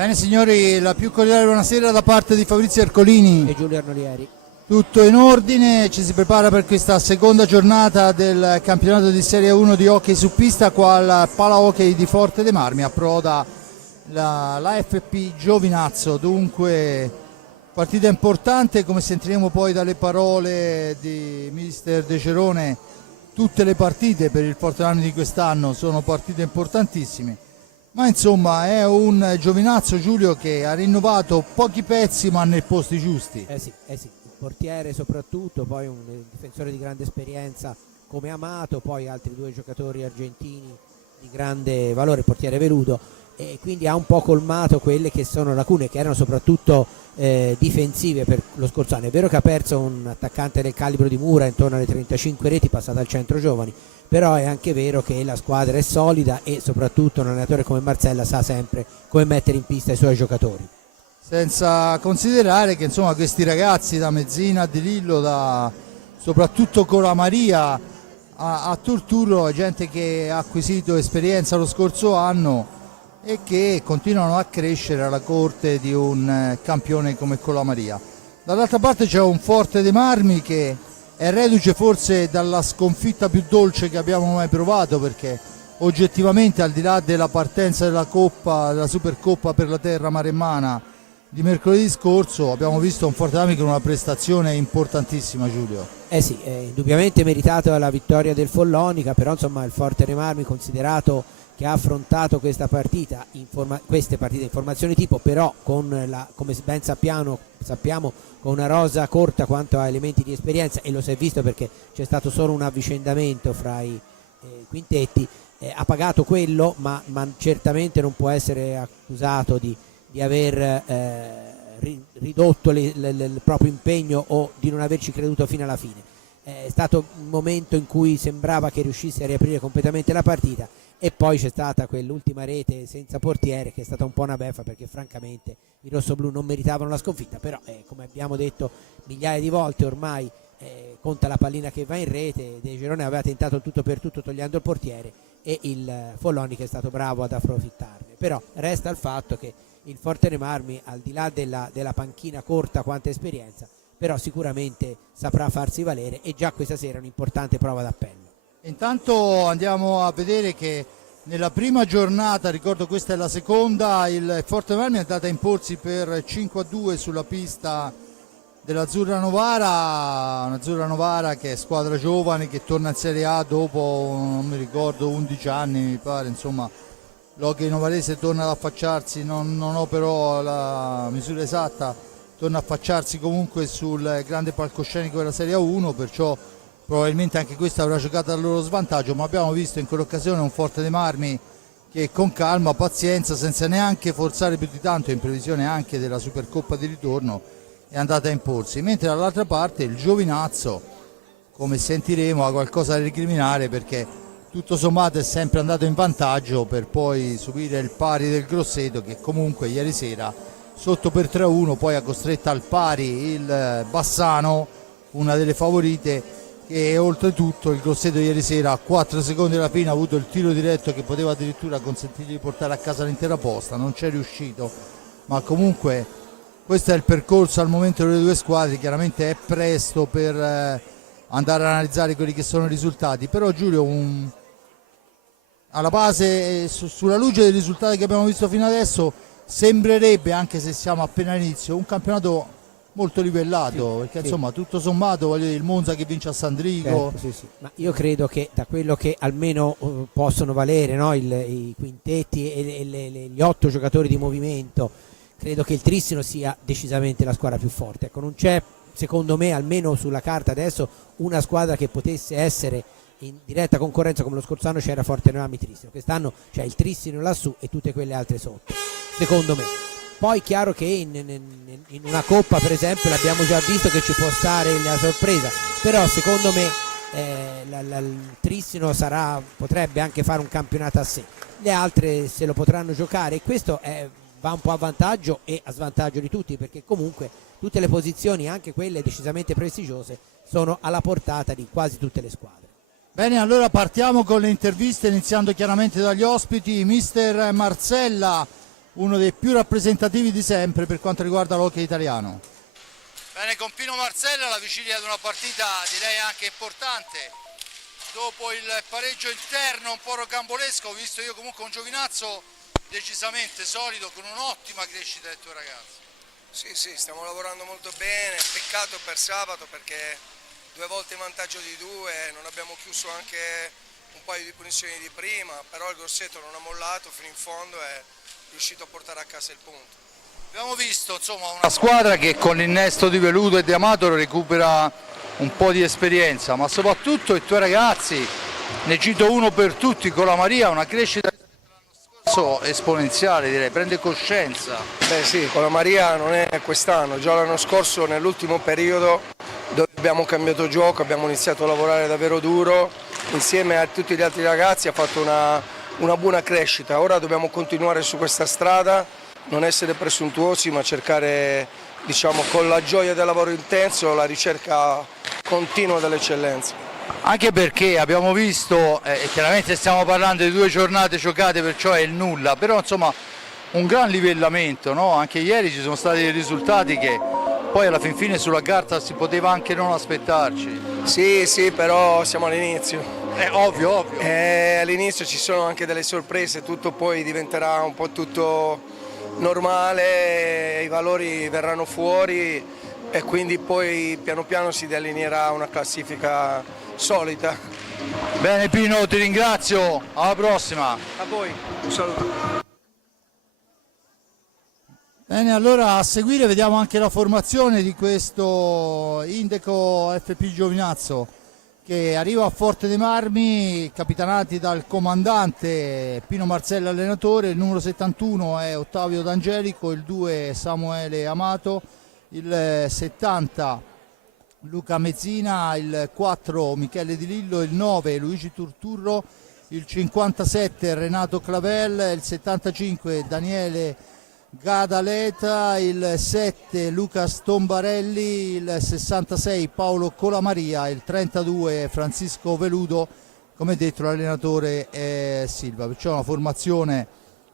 Bene signori, la più cordiale buonasera da parte di Fabrizio Ercolini e Giulio Arnolieri. Tutto in ordine, ci si prepara per questa seconda giornata del campionato di Serie 1 di hockey su pista qua al Pala Hockey di Forte dei Marmi. Approda l'AFP Giovinazzo, dunque partita importante, come sentiremo poi dalle parole di mister De Cerone. Tutte le partite per il Forte dei Marmi di quest'anno sono partite importantissime, ma insomma è un Giovinazzo, Giulio, che ha rinnovato pochi pezzi ma nei posti giusti. Sì, il portiere soprattutto, poi un difensore di grande esperienza come Amato, poi altri due giocatori argentini di grande valore, portiere Veludo, e quindi ha un po' colmato quelle che sono lacune che erano soprattutto difensive per lo scorso anno. È vero che ha perso un attaccante del calibro di Mura, intorno alle 35 reti, passato al centro giovani, però è anche vero che la squadra è solida e soprattutto un allenatore come Marcella sa sempre come mettere in pista i suoi giocatori. Senza considerare che insomma questi ragazzi da Mezzina a Di Lillo, soprattutto Cola Maria a Turturro, è gente che ha acquisito esperienza lo scorso anno e che continuano a crescere alla corte di un campione come Cola Maria. Dall'altra parte c'è un Forte dei Marmi che è reduce forse dalla sconfitta più dolce che abbiamo mai provato, perché oggettivamente, al di là della partenza della Coppa, della Supercoppa per la Terra Maremmana di mercoledì scorso, abbiamo visto un Forte dei Marmi con una prestazione importantissima, Giulio. Sì, indubbiamente meritato la vittoria del Follonica, però insomma il Forte dei Marmi, considerato che ha affrontato questa partita, queste partite in formazione tipo, però con come ben sappiamo con una rosa corta quanto a elementi di esperienza, e lo si è visto perché c'è stato solo un avvicendamento fra i quintetti, ha pagato quello, ma certamente non può essere accusato di aver ridotto il proprio impegno o di non averci creduto fino alla fine. È stato un momento in cui sembrava che riuscisse a riaprire completamente la partita, e poi c'è stata quell'ultima rete senza portiere che è stata un po' una beffa, perché francamente i rossoblù non meritavano la sconfitta, però come abbiamo detto migliaia di volte ormai, conta la pallina che va in rete. De Cerone aveva tentato il tutto per tutto togliendo il portiere e il Follonica è stato bravo ad approfittarne, però resta il fatto che il Forte dei Marmi, al di là della panchina corta quanta esperienza, però sicuramente saprà farsi valere, e già questa sera è un'importante prova d'appello. Intanto andiamo a vedere che nella prima giornata, ricordo questa è la seconda, il Forte dei Marmi è andata a imporsi per 5-2 sulla pista dell'Azzurra Novara, un'Azzurra Novara che è squadra giovane, che torna in Serie A dopo, non mi ricordo, 11 anni mi pare, insomma l'hockey novarese torna ad affacciarsi, non ho però la misura esatta, torna a affacciarsi comunque sul grande palcoscenico della Serie A1, perciò probabilmente anche questa avrà giocato a loro svantaggio, ma abbiamo visto in quell'occasione un Forte dei Marmi che con calma, pazienza, senza neanche forzare più di tanto, in previsione anche della Supercoppa di ritorno, è andata a imporsi, mentre dall'altra parte il Giovinazzo, come sentiremo, ha qualcosa da recriminare, perché tutto sommato è sempre andato in vantaggio per poi subire il pari del Grosseto, che comunque ieri sera sotto per 3-1 poi ha costretto al pari il Bassano, una delle favorite, e oltretutto il Grosseto ieri sera a 4 secondi dalla fine ha avuto il tiro diretto che poteva addirittura consentirgli di portare a casa l'intera posta, non c'è riuscito, ma comunque questo è il percorso al momento delle due squadre. Chiaramente è presto per andare ad analizzare quelli che sono i risultati, però Giulio, alla base, sulla luce dei risultati che abbiamo visto fino adesso, sembrerebbe, anche se siamo appena all'inizio, un campionato molto livellato, perché insomma tutto sommato, voglio dire, il Monza che vince a Sandrigo, sì. Ma io credo che da quello che almeno possono valere, no? I quintetti e gli 8 giocatori di movimento, credo che il Trissino sia decisamente la squadra più forte. Ecco, non c'è, secondo me, almeno sulla carta adesso, una squadra che potesse essere in diretta concorrenza come lo scorso anno. C'era Forte dei Marmi Trissino, quest'anno c'è il Trissino lassù e tutte quelle altre sotto, secondo me. Poi chiaro che in una coppa, per esempio, l'abbiamo già visto che ci può stare la sorpresa, però secondo me il Trissino potrebbe anche fare un campionato a sé, le altre se lo potranno giocare, e questo va un po' a vantaggio e a svantaggio di tutti, perché comunque tutte le posizioni, anche quelle decisamente prestigiose, sono alla portata di quasi tutte le squadre. Bene, allora partiamo con le interviste, iniziando chiaramente dagli ospiti. Mister Marcella, uno dei più rappresentativi di sempre per quanto riguarda l'hockey italiano. Bene, con Pino Marsella alla vigilia di una partita direi anche importante. Dopo il pareggio interno un po' rocambolesco, ho visto io comunque un Giovinazzo decisamente solido, con un'ottima crescita del tuo ragazzo. Sì, stiamo lavorando molto bene, peccato per sabato perché 2 volte in vantaggio di 2, non abbiamo chiuso anche un paio di punizioni di prima, però il Grosseto non ha mollato fino in fondo e è riuscito a portare a casa il punto. Abbiamo visto insomma una squadra che con l'innesto di Veluto e di Amato recupera un po' di esperienza, ma soprattutto i tuoi ragazzi, ne cito uno per tutti, con la Maria, una crescita l'anno scorso esponenziale, direi, prende coscienza. Beh sì, con la Maria non è quest'anno, già l'anno scorso nell'ultimo periodo dove abbiamo cambiato gioco, abbiamo iniziato a lavorare davvero duro, insieme a tutti gli altri ragazzi ha fatto una buona crescita, ora dobbiamo continuare su questa strada, non essere presuntuosi ma cercare, diciamo, con la gioia del lavoro intenso, la ricerca continua dell'eccellenza. Anche perché abbiamo visto, chiaramente stiamo parlando di 2 giornate giocate, perciò è il nulla, però insomma un gran livellamento, no? Anche ieri ci sono stati dei risultati che poi alla fin fine sulla carta si poteva anche non aspettarci. Sì, però siamo all'inizio. Ovvio. All'inizio ci sono anche delle sorprese, tutto poi diventerà un po' tutto normale, i valori verranno fuori e quindi poi piano piano si delineerà una classifica solida. Bene Pino, ti ringrazio, alla prossima. A voi, un saluto. Bene, allora a seguire vediamo anche la formazione di questo Indeco FP Giovinazzo che arriva a Forte dei Marmi, capitanati dal comandante Pino Marsella allenatore, il numero 71 è Ottavio D'Angelico, il 2 Samuele Amato, il 70 Luca Mezzina, il 4 Michele Di Lillo, il 9 Luigi Turturro, il 57 Renato Clavel, il 75 Daniele Gadaleta, il 7 Luca Stombarelli, il 66 Paolo Colamaria, il 32 Francisco Veludo, come detto l'allenatore è Silva, perciò una formazione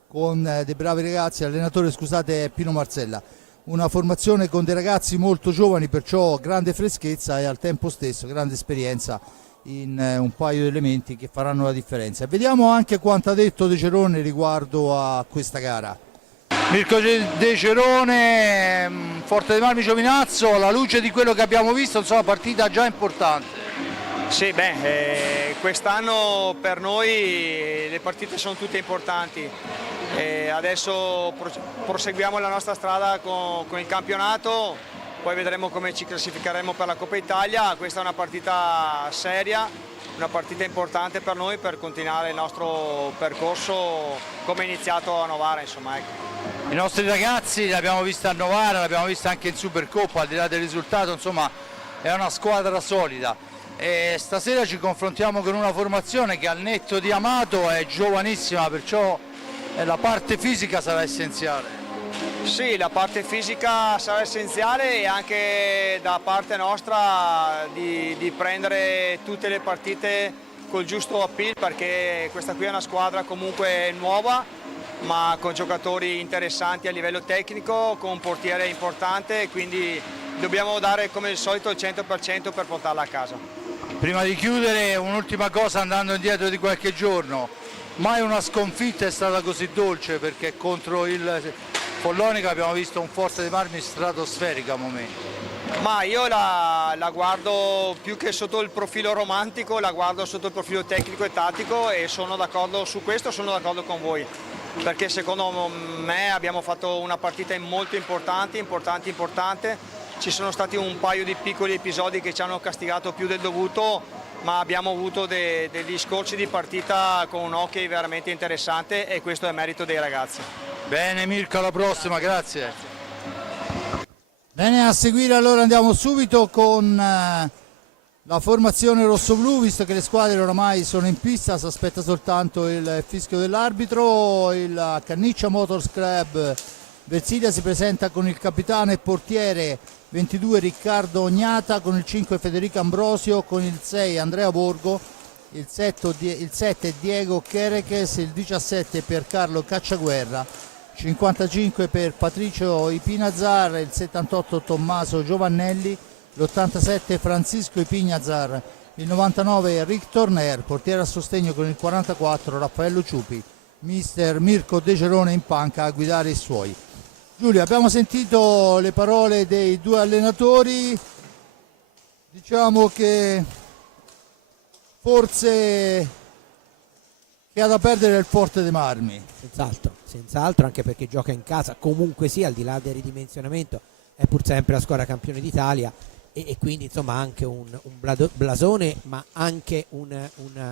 con dei bravi ragazzi, l'allenatore scusate è Pino Marsella, una formazione con dei ragazzi molto giovani, perciò grande freschezza e al tempo stesso grande esperienza in un paio di elementi che faranno la differenza. Vediamo anche quanto ha detto De Cerone riguardo a questa gara. Mirko De Cerone, Forte dei Marmi Giovinazzo, alla luce di quello che abbiamo visto, insomma partita già importante. Sì, quest'anno per noi le partite sono tutte importanti. Adesso proseguiamo la nostra strada con il campionato, poi vedremo come ci classificheremo per la Coppa Italia. Questa è una partita seria, una partita importante per noi per continuare il nostro percorso come è iniziato a Novara, insomma, ecco. I nostri ragazzi li abbiamo visti a Novara, l'abbiamo vista anche in Supercoppa, al di là del risultato, insomma è una squadra solida. E stasera ci confrontiamo con una formazione che al netto di Amato è giovanissima, perciò la parte fisica sarà essenziale. Sì, la parte fisica sarà essenziale e anche da parte nostra di prendere tutte le partite col giusto appeal, perché questa qui è una squadra comunque nuova ma con giocatori interessanti a livello tecnico, con un portiere importante, quindi dobbiamo dare come al solito il 100% per portarla a casa. Prima di chiudere un'ultima cosa, andando indietro di qualche giorno, mai una sconfitta è stata così dolce, perché contro il Follonica abbiamo visto un Forte dei Marmi stratosferico a momenti. Ma io la guardo più che sotto il profilo romantico, la guardo sotto il profilo tecnico e tattico e sono d'accordo su questo, sono d'accordo con voi, perché secondo me abbiamo fatto una partita molto importante, ci sono stati un paio di piccoli episodi che ci hanno castigato più del dovuto, ma abbiamo avuto degli scorci di partita con un hockey veramente interessante e questo è merito dei ragazzi. Bene Mirko, alla prossima, grazie. Bene, a seguire allora andiamo subito con la formazione rossoblu, visto che le squadre oramai sono in pista, si aspetta soltanto il fischio dell'arbitro. Il Canniccia Motors Club Versilia si presenta con il capitano e portiere 22 Riccardo Ognata, con il 5 Federico Ambrosio, con il 6 Andrea Borgo, il 7 Diego Chereches, il 17 Piercarlo Cacciaguerra, 55 per Patricio Ipinazar, il 78 Tommaso Giovannelli, l'87 Francisco Ipinazar, il 99 Rick Torner, portiere a sostegno con il 44 Raffaello Ciupi, mister Mirko De Cerone in panca a guidare i suoi. Giulio, abbiamo sentito le parole dei due allenatori, diciamo che forse che ha da perdere il Forte dei Marmi. Senz'altro, anche perché gioca in casa, comunque sia, al di là del ridimensionamento, è pur sempre la squadra campione d'Italia e quindi insomma anche un blasone, ma anche un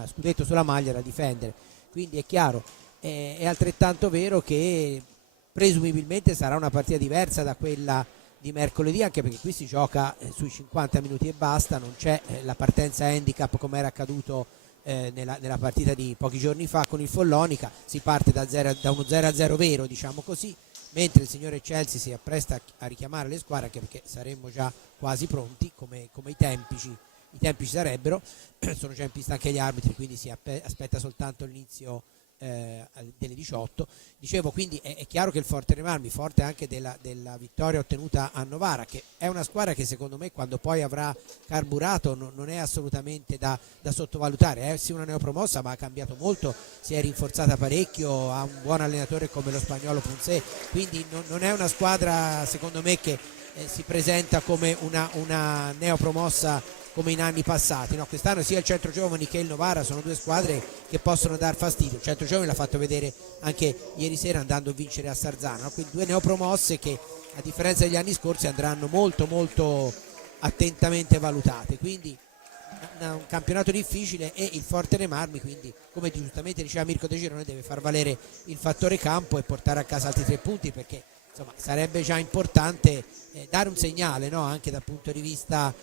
scudetto sulla maglia da difendere. Quindi è chiaro, è altrettanto vero che presumibilmente sarà una partita diversa da quella di mercoledì, anche perché qui si gioca sui 50 minuti e basta, non c'è la partenza handicap come era accaduto nella partita di pochi giorni fa con il Follonica. Si parte da uno 0-0 vero, diciamo così, mentre il signore Chelsea si appresta a richiamare le squadre, anche perché saremmo già quasi pronti come i tempi ci sarebbero. Sono già in pista anche gli arbitri, quindi si aspetta soltanto l'inizio delle 18. Dicevo, quindi è chiaro che il Forte dei Marmi, forte anche della vittoria ottenuta a Novara, che è una squadra che secondo me quando poi avrà carburato non è assolutamente da sottovalutare. È sì una neopromossa, ma ha cambiato molto, si è rinforzata parecchio, ha un buon allenatore come lo spagnolo Ponce, quindi non è una squadra secondo me che si presenta come una neopromossa come in anni passati, no? Quest'anno sia il Centro Giovani che il Novara sono due squadre che possono dar fastidio. Il Centro Giovani l'ha fatto vedere anche ieri sera andando a vincere a Sarzano, no? Quindi due neopromosse che a differenza degli anni scorsi andranno molto molto attentamente valutate, quindi un campionato difficile, e il Forte dei Marmi, quindi come giustamente diceva Mirko De Cerone, deve far valere il fattore campo e portare a casa altri 3 punti, perché insomma sarebbe già importante dare un segnale, no? Anche dal punto di vista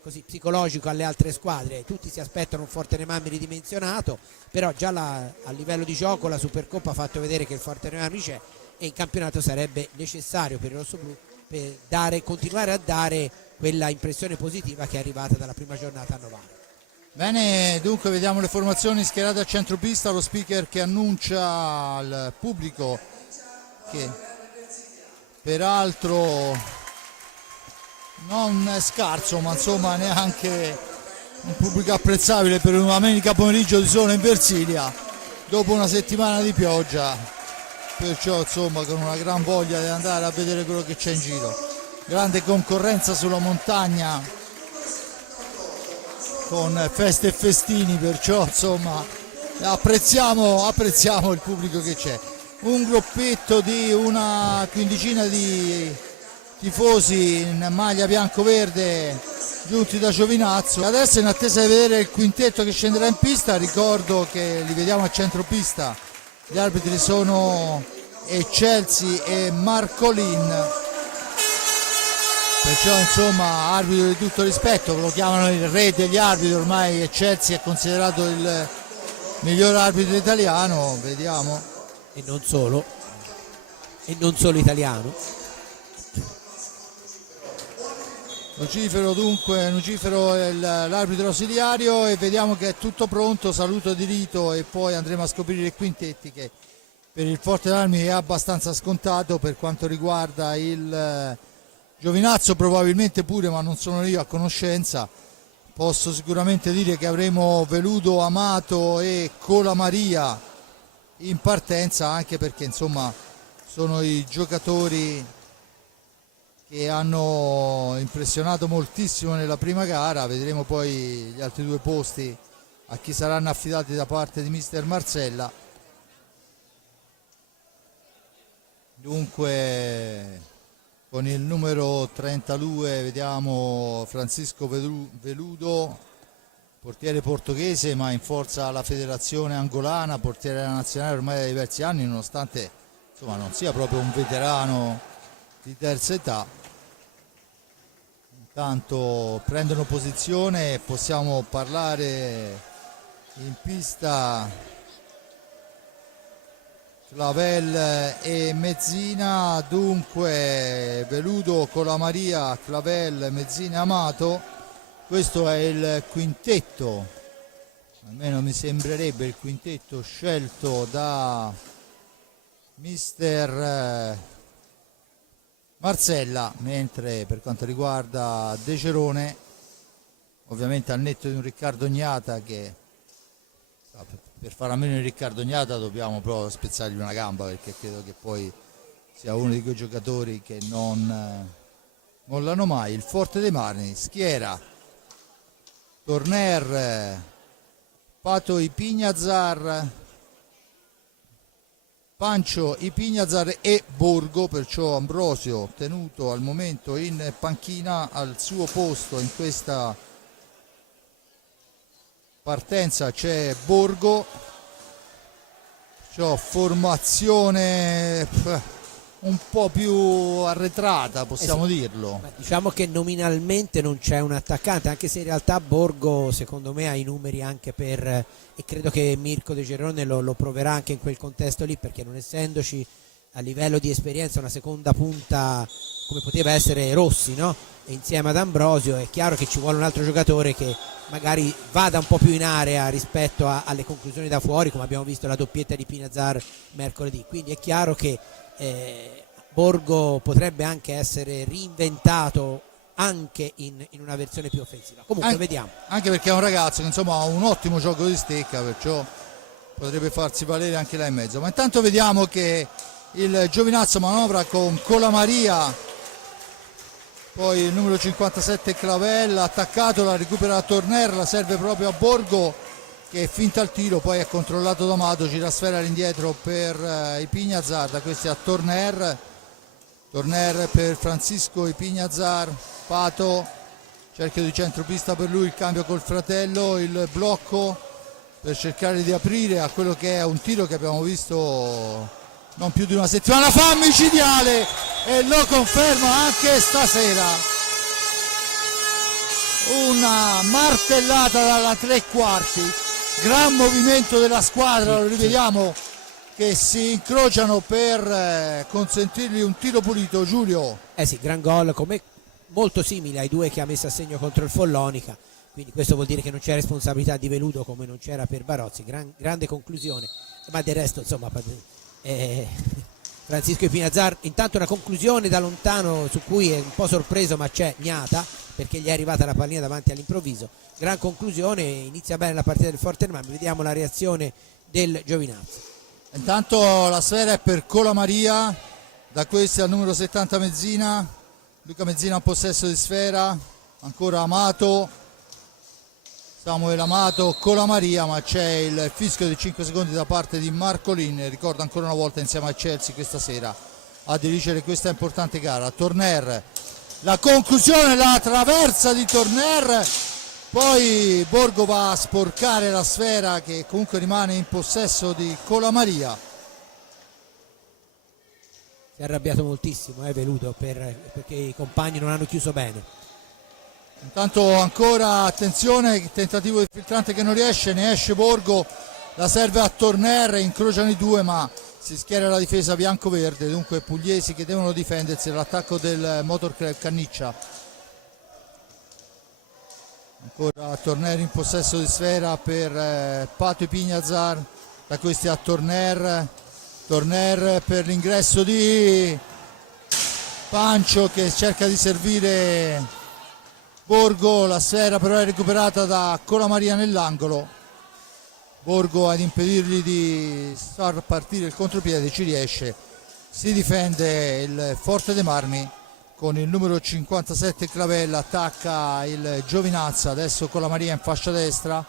così psicologico alle altre squadre. Tutti si aspettano un Forte dei Marmi ridimensionato, però già a livello di gioco la Supercoppa ha fatto vedere che il Forte dei Marmi c'è, e in campionato sarebbe necessario per il rossoblù per continuare a dare quella impressione positiva che è arrivata dalla prima giornata a Novara. Bene, dunque vediamo le formazioni schierate a centropista, lo speaker che annuncia al pubblico, che peraltro non è scarso, ma insomma neanche un pubblico apprezzabile per una domenica pomeriggio di sole in Versilia dopo una settimana di pioggia, perciò insomma con una gran voglia di andare a vedere quello che c'è in giro. Grande concorrenza sulla montagna con feste e festini, perciò insomma apprezziamo il pubblico che c'è. Un gruppetto di una quindicina di tifosi in maglia bianco-verde giunti da Giovinazzo. Adesso in attesa di vedere il quintetto che scenderà in pista, ricordo che li vediamo a centropista, gli arbitri sono Chelsea e Marcolin, perciò insomma arbitro di tutto rispetto, lo chiamano il re degli arbitri, ormai Chelsea è considerato il miglior arbitro italiano, vediamo. E non solo italiano. Lucifero è l'arbitro ausiliario, e vediamo che è tutto pronto, saluto di rito, e poi andremo a scoprire i quintetti, che per il Forte dei Marmi è abbastanza scontato. Per quanto riguarda il Giovinazzo probabilmente pure, ma non sono io a conoscenza. Posso sicuramente dire che avremo Veludo, Amato e Colamaria in partenza, anche perché insomma sono i giocatori che hanno impressionato moltissimo nella prima gara. Vedremo poi gli altri due posti a chi saranno affidati da parte di mister Marsella. Dunque con il numero 32 vediamo Francisco Veludo, portiere portoghese ma in forza alla federazione angolana, portiere della nazionale ormai da diversi anni, nonostante insomma non sia proprio un veterano di terza età. Intanto prendono posizione e possiamo parlare in pista Clavel e Mezzina. Dunque Veludo, Colamaria, Clavel, Mezzina e Amato, questo è il quintetto, almeno mi sembrerebbe il quintetto scelto da mister Marsella, mentre per quanto riguarda De Cerone, ovviamente al netto di un Riccardo Gnata che per fare a meno di Riccardo Gnata dobbiamo proprio spezzargli una gamba, perché credo che poi sia uno di quei giocatori che non mollano mai. Il Forte dei Marmi schiera Torner, Pato Ipignazar, Pancio Ipignazar e Borgo, perciò Ambrosio tenuto al momento in panchina. Al suo posto in questa partenza c'è Borgo, perciò formazione un po' più arretrata, possiamo dirlo. Ma diciamo che nominalmente non c'è un attaccante, anche se in realtà Borgo secondo me ha i numeri anche per, e credo che Mirko De Cerone lo proverà anche in quel contesto lì, perché non essendoci a livello di esperienza una seconda punta come poteva essere Rossi, no? E insieme ad Ambrosio è chiaro che ci vuole un altro giocatore che magari vada un po' più in area rispetto alle conclusioni da fuori, come abbiamo visto la doppietta di Pinazar mercoledì. Quindi è chiaro che Borgo potrebbe anche essere reinventato anche in una versione più offensiva. Comunque vediamo. Anche perché è un ragazzo che insomma ha un ottimo gioco di stecca, perciò potrebbe farsi valere anche là in mezzo. Ma intanto vediamo che il Giovinazzo manovra con Colamaria, poi il numero 57 Clavella, attaccato, la recupera Torner, la serve proprio a Borgo che è finta al tiro, poi è controllato da Mato, gira sfera all'indietro per Ipignazar, da questi a Torner per Francisco Ipignazar, Pato, cerchio di centropista per lui, il cambio col fratello, il blocco per cercare di aprire a quello che è un tiro che abbiamo visto non più di una settimana fa, micidiale, e lo conferma anche stasera. Una martellata dalla tre quarti, gran movimento della squadra, lo rivediamo che si incrociano per consentirgli un tiro pulito. Giulio. Sì, gran gol, come molto simile ai due che ha messo a segno contro il Follonica, quindi questo vuol dire che non c'è responsabilità di Veludo come non c'era per Barozzi. Grande conclusione, ma del resto insomma Francisco Ipignazar, intanto una conclusione da lontano su cui è un po' sorpreso, ma c'è Gnata perché gli è arrivata la pallina davanti all'improvviso. Gran conclusione, inizia bene la partita del Forte dei Marmi, vediamo la reazione del Giovinazzo. Intanto la sfera è per Colamaria, da questi al numero 70 Mezzina, Luca Mezzina in possesso di sfera, ancora Amato, Samuel Amato, Colamaria, ma c'è il fischio di 5 secondi da parte di Marcolin. Ricordo ancora una volta insieme a Chelsea questa sera a dirigere questa importante gara. Torner, la conclusione, la traversa di Torner, poi Borgo va a sporcare la sfera che comunque rimane in possesso di Colamaria. Si è arrabbiato moltissimo Veludo perché i compagni non hanno chiuso bene. Intanto ancora attenzione, tentativo di filtrante che non riesce, ne esce Borgo, la serve a Torner, incrociano i due ma si schiera la difesa bianco-verde, dunque pugliesi che devono difendersi dall'attacco del Motor Club Canniccia. Ancora Torner in possesso di sfera per Pato Ipignazar, da questi a Torner per l'ingresso di Pancio che cerca di servire Borgo, la sfera però è recuperata da Colamaria nell'angolo. Borgo ad impedirgli di far partire il contropiede ci riesce, si difende il Forte dei Marmi con il numero 57 Clavella, attacca il Giovinazza, adesso Colamaria in fascia destra,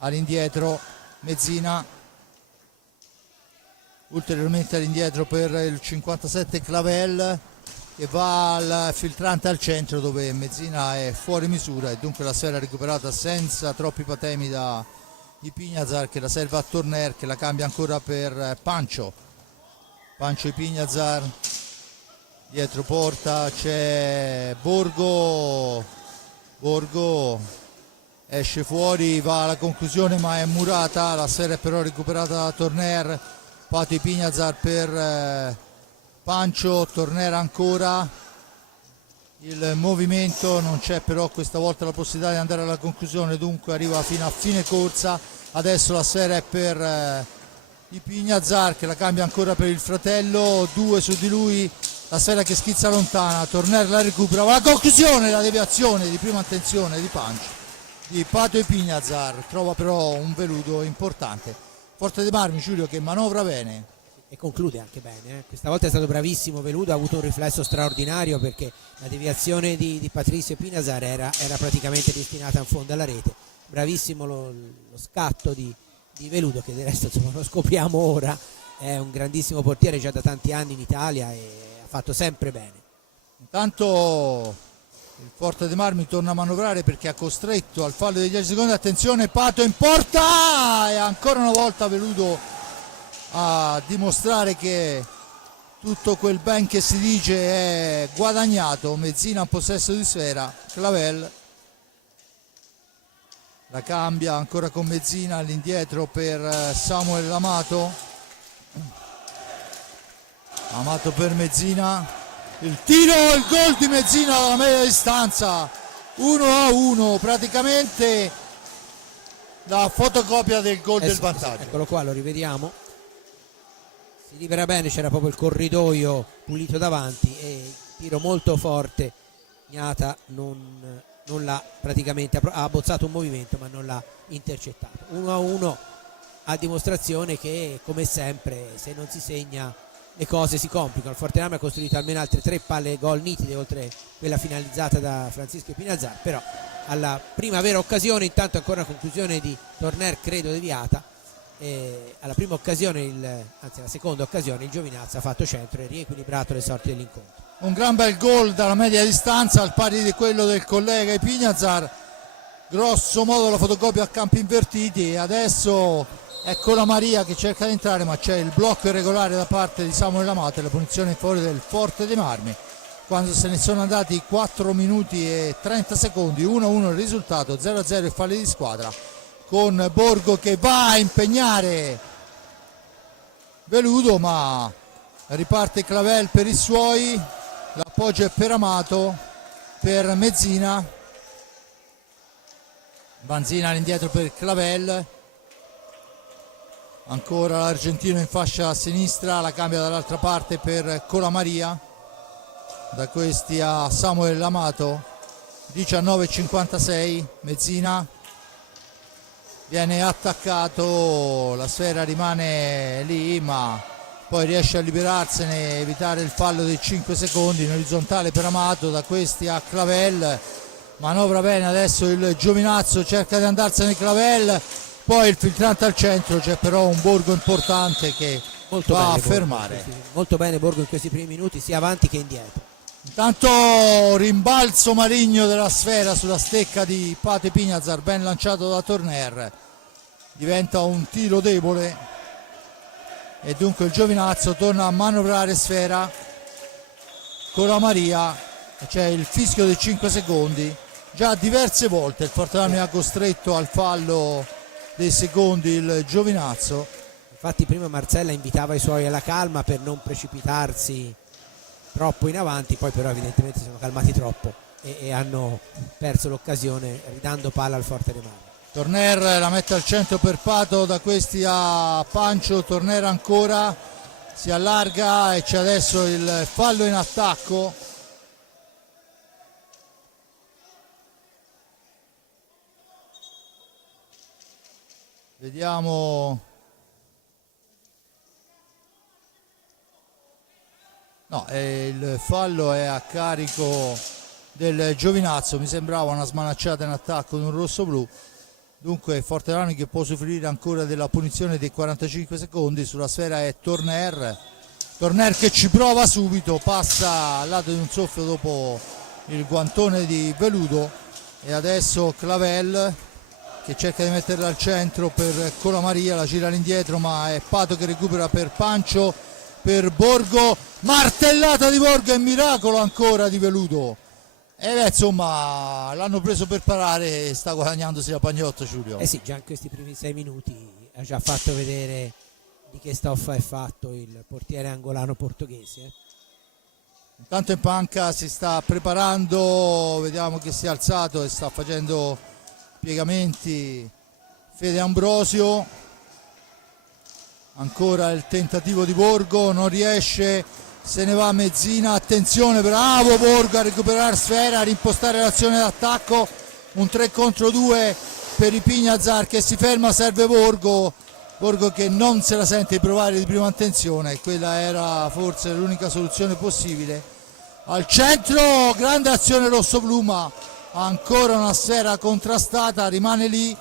all'indietro Mezzina, ulteriormente all'indietro per il 57 Clavel che va al filtrante al centro dove Mezzina è fuori misura e dunque la sfera recuperata senza troppi patemi da Ipignazar che la serve a Torner che la cambia ancora per Pancio Ipignazar, dietro porta c'è Borgo esce fuori, va alla conclusione ma è murata, la sfera è però recuperata da Torner, Pato Ipignazar per Pancio, Torner ancora, il movimento non c'è però questa volta la possibilità di andare alla conclusione, dunque arriva fino a fine corsa. Adesso la sfera è per di Pignazar, che la cambia ancora per il fratello, 2 su di lui, la sfera che schizza lontana, Torner la recupera, la conclusione, la deviazione di prima attenzione di punch di Pato e Pignazar, trova però un Veludo importante. Forte dei Marmi, Giulio, che manovra bene e conclude anche bene. Questa volta è stato bravissimo Veludo, ha avuto un riflesso straordinario perché la deviazione di Patrizio Pignazar era praticamente destinata in fondo alla rete. Bravissimo lo scatto di Veludo, che del resto insomma lo scopriamo ora, è un grandissimo portiere già da tanti anni in Italia e ha fatto sempre bene. Intanto il Forte dei Marmi torna a manovrare perché ha costretto al fallo dei 10 secondi. Attenzione, Pato in porta e ancora una volta Veludo a dimostrare che tutto quel ben che si dice è guadagnato. Mezzina in possesso di sfera, Clavel la cambia ancora con Mezzina all'indietro per Samuel Amato. Amato per Mezzina, il tiro, il gol di Mezzina dalla media distanza, 1-1, praticamente la fotocopia del gol del vantaggio. Eccolo qua, lo rivediamo, si libera bene, c'era proprio il corridoio pulito davanti e tiro molto forte. Gnata non l'ha praticamente, ha abbozzato un movimento ma non l'ha intercettato. 1-1, a dimostrazione che come sempre se non si segna le cose si complicano. Il Fortename ha costruito almeno altre 3 palle gol nitide oltre quella finalizzata da Francisco Pignazar, però alla prima vera occasione, intanto ancora una conclusione di Torner credo deviata, e alla prima occasione, anzi alla seconda occasione, il Giovinazzo ha fatto centro e riequilibrato le sorti dell'incontro. Un gran bel gol dalla media distanza al pari di quello del collega Pignazar, grosso modo la fotocopia a campi invertiti. E adesso ecco la Maria che cerca di entrare, ma c'è il blocco irregolare da parte di Samuel Amato e la punizione in favore del Forte dei Marmi, quando se ne sono andati 4 minuti e 30 secondi. 1-1 il risultato, 0-0 il falli di squadra, con Borgo che va a impegnare Veludo, ma riparte Clavel per i suoi, l'appoggio è per Amato, per Mezzina, Vanzina all'indietro per Clavel, ancora l'argentino in fascia a sinistra, la cambia dall'altra parte per Colamaria, da questi a Samuel Amato. 19:56, Mezzina viene attaccato, la sfera rimane lì ma poi riesce a liberarsene, evitare il fallo dei 5 secondi in orizzontale per Amato, da questi a Clavel, manovra bene adesso il Giovinazzo, cerca di andarsene Clavel, poi il filtrante al centro, c'è però un Borgo importante che molto va bene a fermare. Molto bene Borgo in questi primi minuti, sia avanti che indietro. Intanto rimbalzo maligno della sfera sulla stecca di Pate Pignazar, ben lanciato da Torner, diventa un tiro debole e dunque il Giovinazzo torna a manovrare sfera con la Maria. C'è il fischio dei 5 secondi, già diverse volte il Forte ha costretto al fallo dei secondi il Giovinazzo. Infatti prima Marcella invitava i suoi alla calma per non precipitarsi troppo in avanti, poi però evidentemente si sono calmati troppo e hanno perso l'occasione ridando palla al Forte dei Marmi. Torner la mette al centro per Pato, da questi a Pancio, Torner ancora, si allarga e c'è adesso il fallo in attacco. Vediamo. No, il fallo è a carico del Giovinazzo, mi sembrava una smanacciata in attacco di un rosso-blu. Dunque Forte che può soffrire ancora della punizione dei 45 secondi. Sulla sfera è Torner che ci prova subito, passa al lato di un soffio dopo il guantone di Veludo e adesso Clavel che cerca di metterla al centro per Colamaria, la gira all'indietro ma è Pato che recupera per Pancio, per Borgo, martellata di Borgo e miracolo ancora di Veludo. E insomma l'hanno preso per parare e sta guadagnandosi la Pagnotto, Giulio. Eh sì, già in questi primi 6 minuti ha già fatto vedere di che stoffa è fatto il portiere angolano portoghese. Intanto in panca si sta preparando, vediamo che si è alzato e sta facendo piegamenti Fede Ambrosio. Ancora il tentativo di Borgo, non riesce, se ne va Mezzina, attenzione, bravo Borgo a recuperare sfera, a rimpostare l'azione d'attacco, un 3 contro 2 per i Pignazar che si ferma, serve Borgo che non se la sente di provare di prima intenzione, quella era forse l'unica soluzione possibile. Al centro, grande azione rossoblu, ma ancora una sfera contrastata, rimane lì,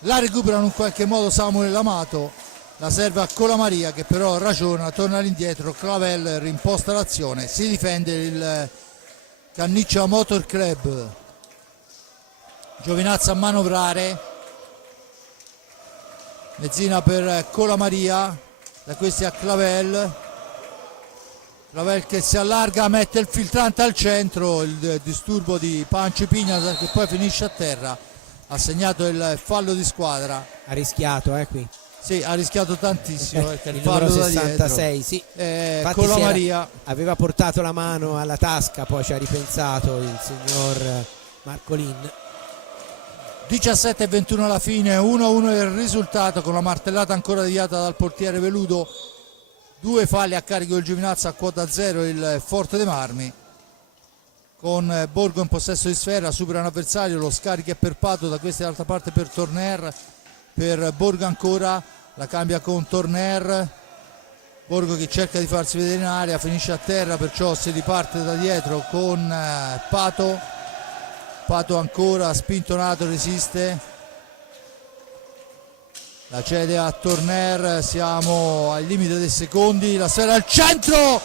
la recuperano in qualche modo Samuel Amato, la serve a Colamaria che però ragiona, torna all'indietro, Clavel rimposta l'azione, si difende il Canniccia Motor Club. Giovinazzo a manovrare, Mezzina per Colamaria, da questi a Clavel che si allarga, mette il filtrante al centro, il disturbo di Panci Pignazar che poi finisce a terra, ha segnato il fallo di squadra. Ha rischiato qui. Sì, ha rischiato tantissimo perché il numero 66, sì. Colamaria aveva portato la mano alla tasca, poi ci ha ripensato il signor Marcolin. 17-21 alla fine, 1-1 il risultato, con la martellata ancora deviata dal portiere Veludo, 2 falli a carico del Giovinazzo, a quota 0 il Forte dei Marmi, con Borgo in possesso di sfera, supera un avversario, lo scarica è per Pato, da questa dall'altra parte per Torner, per Borgo ancora, la cambia con Torner, Borgo che cerca di farsi vedere in area, finisce a terra, perciò si riparte da dietro con Pato ancora, spintonato, resiste, la cede a Torner, siamo al limite dei secondi, la sfera al centro,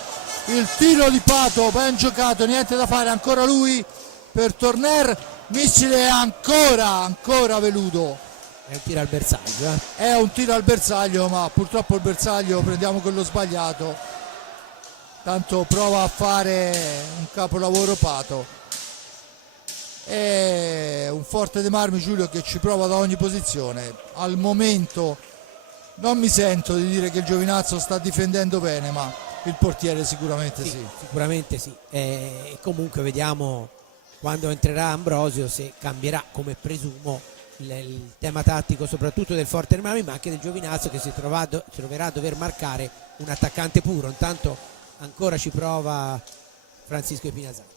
il tiro di Pato, ben giocato, niente da fare, ancora lui per Torner, missile ancora Veludo. È un tiro al bersaglio. È un tiro al bersaglio, ma purtroppo il bersaglio prendiamo quello sbagliato, tanto prova a fare un capolavoro Pato. È un Forte dei Marmi, Giulio, che ci prova da ogni posizione. Al momento non mi sento di dire che il Giovinazzo sta difendendo bene, ma il portiere sicuramente sì. Sicuramente sì. E comunque vediamo quando entrerà Ambrosio se cambierà, come presumo, il tema tattico soprattutto del Forte dei Marmi, ma anche del Giovinazzo, che si troverà a dover marcare un attaccante puro. Intanto ancora ci prova Francisco Pignazar.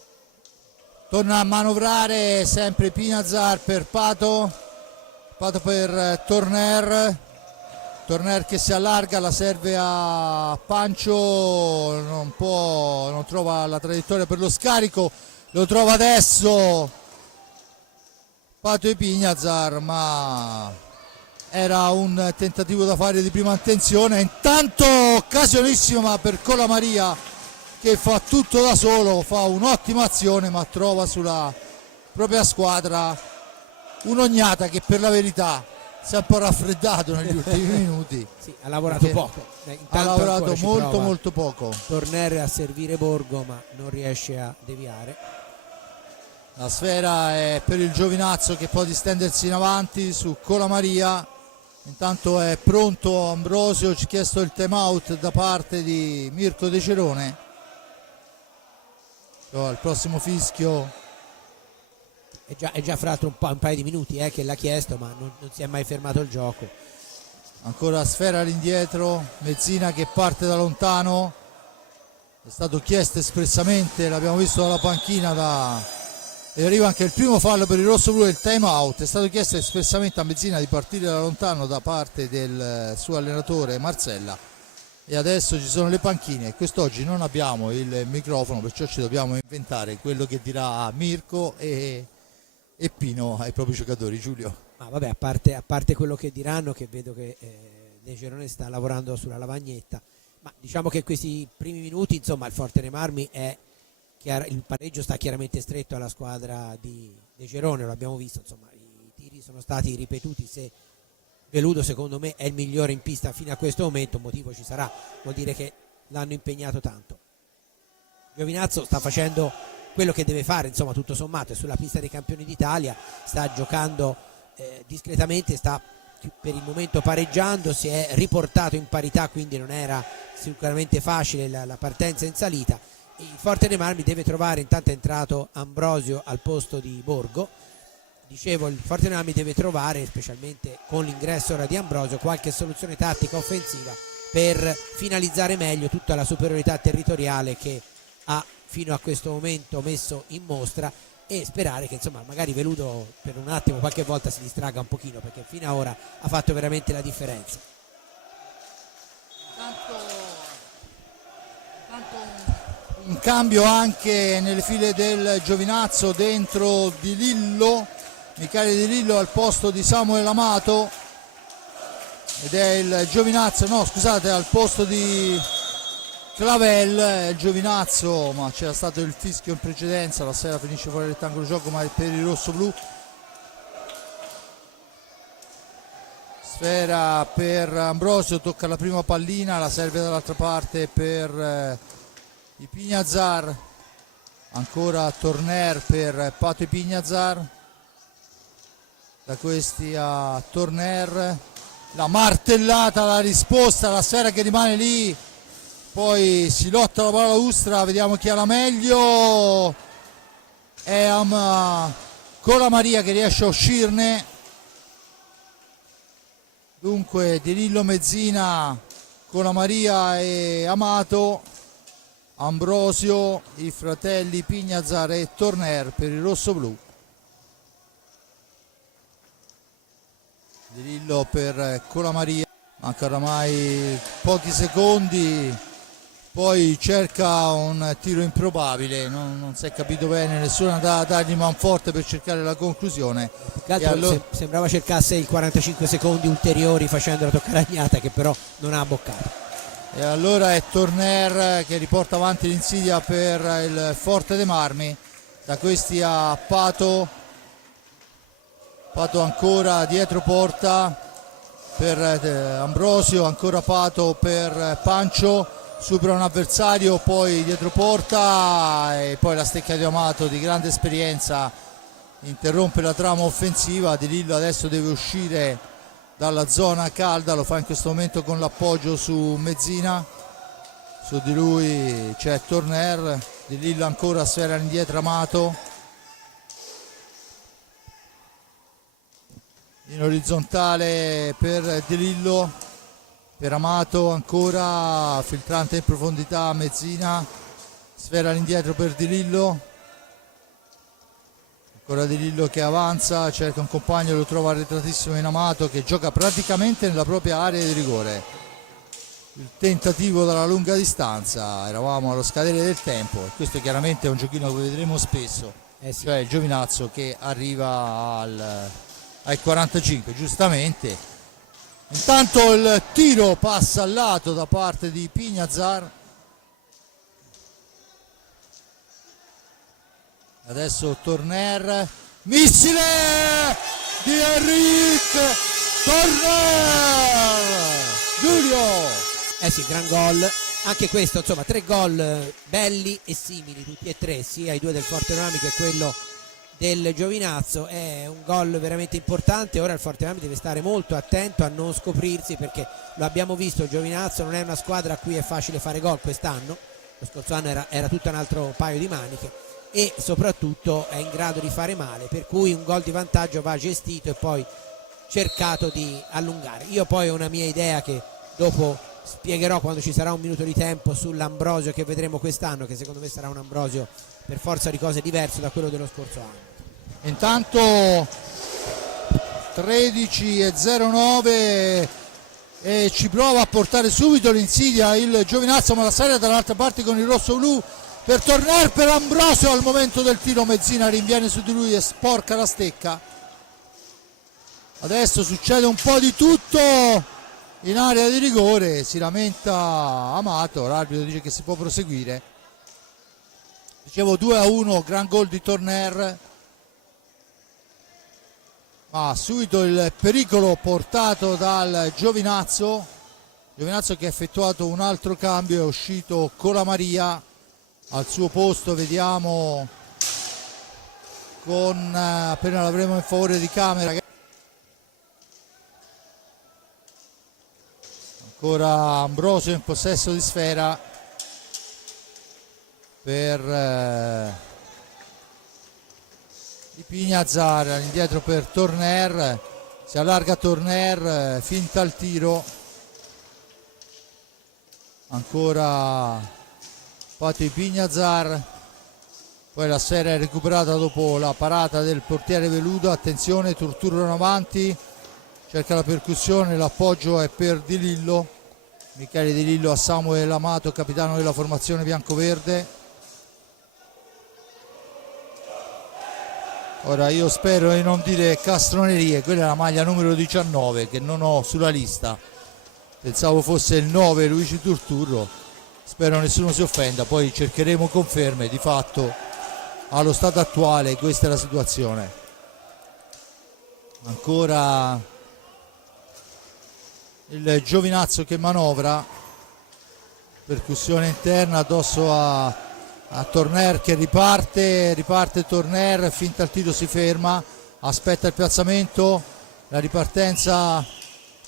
Torna a manovrare sempre Pignazar per Pato per Torner che si allarga, la serve a Pancio, non trova la traiettoria per lo scarico, lo trova adesso Pato e Pignazar, ma era un tentativo da fare di prima intenzione. Intanto occasionissima per Colamaria che fa tutto da solo, fa un'ottima azione, ma trova sulla propria squadra un'Ognata che per la verità si è un po' raffreddato negli ultimi minuti. Sì, ha lavorato poco. Ha lavorato molto poco. Tornare a servire Borgo, ma non riesce a deviare. La sfera è per il Giovinazzo che può distendersi in avanti su Colamaria. Intanto è pronto Ambrosio, ci ha chiesto il time out da parte di Mirko De Cerone. Al prossimo fischio è già fra un paio di minuti che l'ha chiesto, ma non si è mai fermato il gioco. Ancora sfera all'indietro, Mezzina che parte da lontano, è stato chiesto espressamente, l'abbiamo visto dalla panchina, e arriva anche il primo fallo per il rossoblu del time out, è stato chiesto espressamente a Mezzina di partire da lontano da parte del suo allenatore Marsella. E adesso ci sono le panchine, quest'oggi non abbiamo il microfono, perciò ci dobbiamo inventare quello che dirà Mirko e Pino ai propri giocatori. Giulio. Ma vabbè, a parte quello che diranno, che vedo che De Cerone sta lavorando sulla lavagnetta, ma diciamo che questi primi minuti, insomma, il Forte dei Marmi il pareggio sta chiaramente stretto alla squadra di De Cerone, lo abbiamo visto, insomma, i tiri sono stati ripetuti. Se Veludo secondo me è il migliore in pista fino a questo momento, un motivo ci sarà, vuol dire che l'hanno impegnato tanto. Giovinazzo sta facendo quello che deve fare, insomma, tutto sommato, è sulla pista dei campioni d'Italia, sta giocando discretamente, sta per il momento pareggiando, si è riportato in parità, quindi non era sicuramente facile la partenza in salita. Il Forte dei Marmi deve trovare, intanto è entrato Ambrosio al posto di Borgo, dicevo, il Fortenami deve trovare, specialmente con l'ingresso ora di Ambrosio, qualche soluzione tattica offensiva per finalizzare meglio tutta la superiorità territoriale che ha fino a questo momento messo in mostra, e sperare che insomma magari Veludo per un attimo qualche volta si distragga un pochino, perché fino ad ora ha fatto veramente la differenza. Un cambio anche nelle file del Giovinazzo, dentro Di Lillo, Michele Di Lillo al posto di Samuel Amato, ed è il Giovinazzo, no scusate, al posto di Clavel, il Giovinazzo, ma c'era stato il fischio in precedenza, la Sfera finisce fuori il rettangolo gioco ma è per il rosso-blu. Sfera per Ambrosio, tocca la prima pallina, la serve dall'altra parte per i Pignazar, ancora Torner per Pato i Pignazar, da questi a Torner, la martellata, la risposta, la Sfera che rimane lì, poi si lotta la palla Ustra, vediamo chi ha la meglio, è Cola Maria che riesce a uscirne, dunque Di Lillo, Mezzina, Cola Maria e Amato, Ambrosio, i fratelli Pignazar e Torner per il rosso-blu. Di Lillo per Cola Maria, manca oramai pochi secondi, poi cerca un tiro improbabile, non si è capito bene, nessuno da dargli manforte per cercare la conclusione. Allora... sembrava cercasse i 45 secondi ulteriori facendo la toccaragnata, che però non ha abboccato. E allora è Torner che riporta avanti l'Insidia per il Forte dei Marmi, da questi a Pato, Pato ancora dietro porta per Ambrosio, ancora Pato per Pancio, supera un avversario, poi dietro porta e poi la stecca di Amato di grande esperienza interrompe la trama offensiva. Di Lillo adesso deve uscire dalla zona calda, lo fa in questo momento con l'appoggio su Mezzina, su di lui c'è Torner, Di Lillo ancora, Sfera all'indietro, Amato in orizzontale per Di Lillo, per Amato ancora, filtrante in profondità Mezzina, Sfera all'indietro per Di Lillo, ancora Di Lillo che avanza, cerca un compagno, lo trova arretratissimo in Amato che gioca praticamente nella propria area di rigore. Il tentativo dalla lunga distanza, eravamo allo scadere del tempo, e questo chiaramente è un giochino che vedremo spesso, sì. Cioè il Giovinazzo che arriva ai 45 giustamente. Intanto il tiro passa al lato da parte di Pignazar. Adesso Torner, missile di Enric Torner, Giulio. Sì, gran gol, anche questo, insomma 3 gol belli e simili tutti e tre, sia i due del Fortenami che quello del Giovinazzo. È un gol veramente importante. Ora il Fortenami deve stare molto attento a non scoprirsi, perché lo abbiamo visto, il Giovinazzo non è una squadra a cui è facile fare gol quest'anno, lo scorso anno era tutto un altro paio di maniche, e soprattutto è in grado di fare male, per cui un gol di vantaggio va gestito e poi cercato di allungare. Io poi ho una mia idea che dopo spiegherò quando ci sarà un minuto di tempo sull'Ambrosio che vedremo quest'anno, che secondo me sarà un Ambrosio per forza di cose diverso da quello dello scorso anno. Intanto 13:09 e ci prova a portare subito l'insidia il Giovinazzo, ma la serie dall'altra parte con il rosso-blu per Torner, per Ambrosio al momento del tiro Mezzina rinviene su di lui e sporca la stecca. Adesso succede un po' di tutto in area di rigore, si lamenta Amato, l'arbitro dice che si può proseguire. Dicevo 2-1, gran gol di Torner, ma subito il pericolo portato dal Giovinazzo che ha effettuato un altro cambio, è uscito Cola Maria al suo posto, vediamo con appena l'avremo in favore di camera. Ancora Ambrosio in possesso di Sfera per di Pignazar, indietro per Torner, si allarga Torner, finta il tiro, ancora Pato di Pignazar, poi la sfera è recuperata dopo la parata del portiere Veludo, attenzione, Turturro in avanti, cerca la percussione, l'appoggio è per Di Lillo, Michele Di Lillo a Samuel Amato, capitano della formazione biancoverde. Ora io spero di non dire castronerie, quella è la maglia numero 19 che non ho sulla lista, pensavo fosse il 9 Luigi Turturro, spero nessuno si offenda, poi cercheremo conferme, di fatto allo stato attuale questa è la situazione. Ancora il Giovinazzo che manovra, percussione interna addosso a Torner che riparte Torner, finta il tiro, si ferma, aspetta il piazzamento, la ripartenza,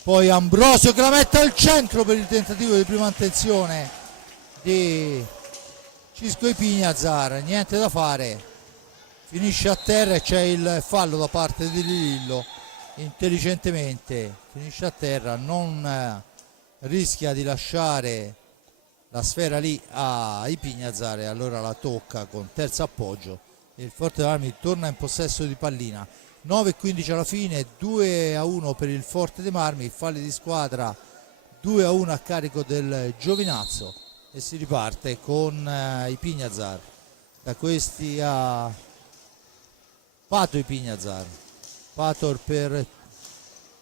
poi Ambrosio che la mette al centro per il tentativo di prima intenzione di Cisco Ipignazar, niente da fare, finisce a terra e c'è il fallo da parte di Lillo, intelligentemente finisce a terra, non rischia di lasciare la sfera lì a Ipignazar e allora la tocca con terzo appoggio e il Forte dei Marmi torna in possesso di pallina. 9-15 alla fine, 2-1 per il Forte dei Marmi, falli di squadra 2-1 a carico del Giovinazzo e si riparte con Ipignazar, da questi a Pato Ipignazar, Pator per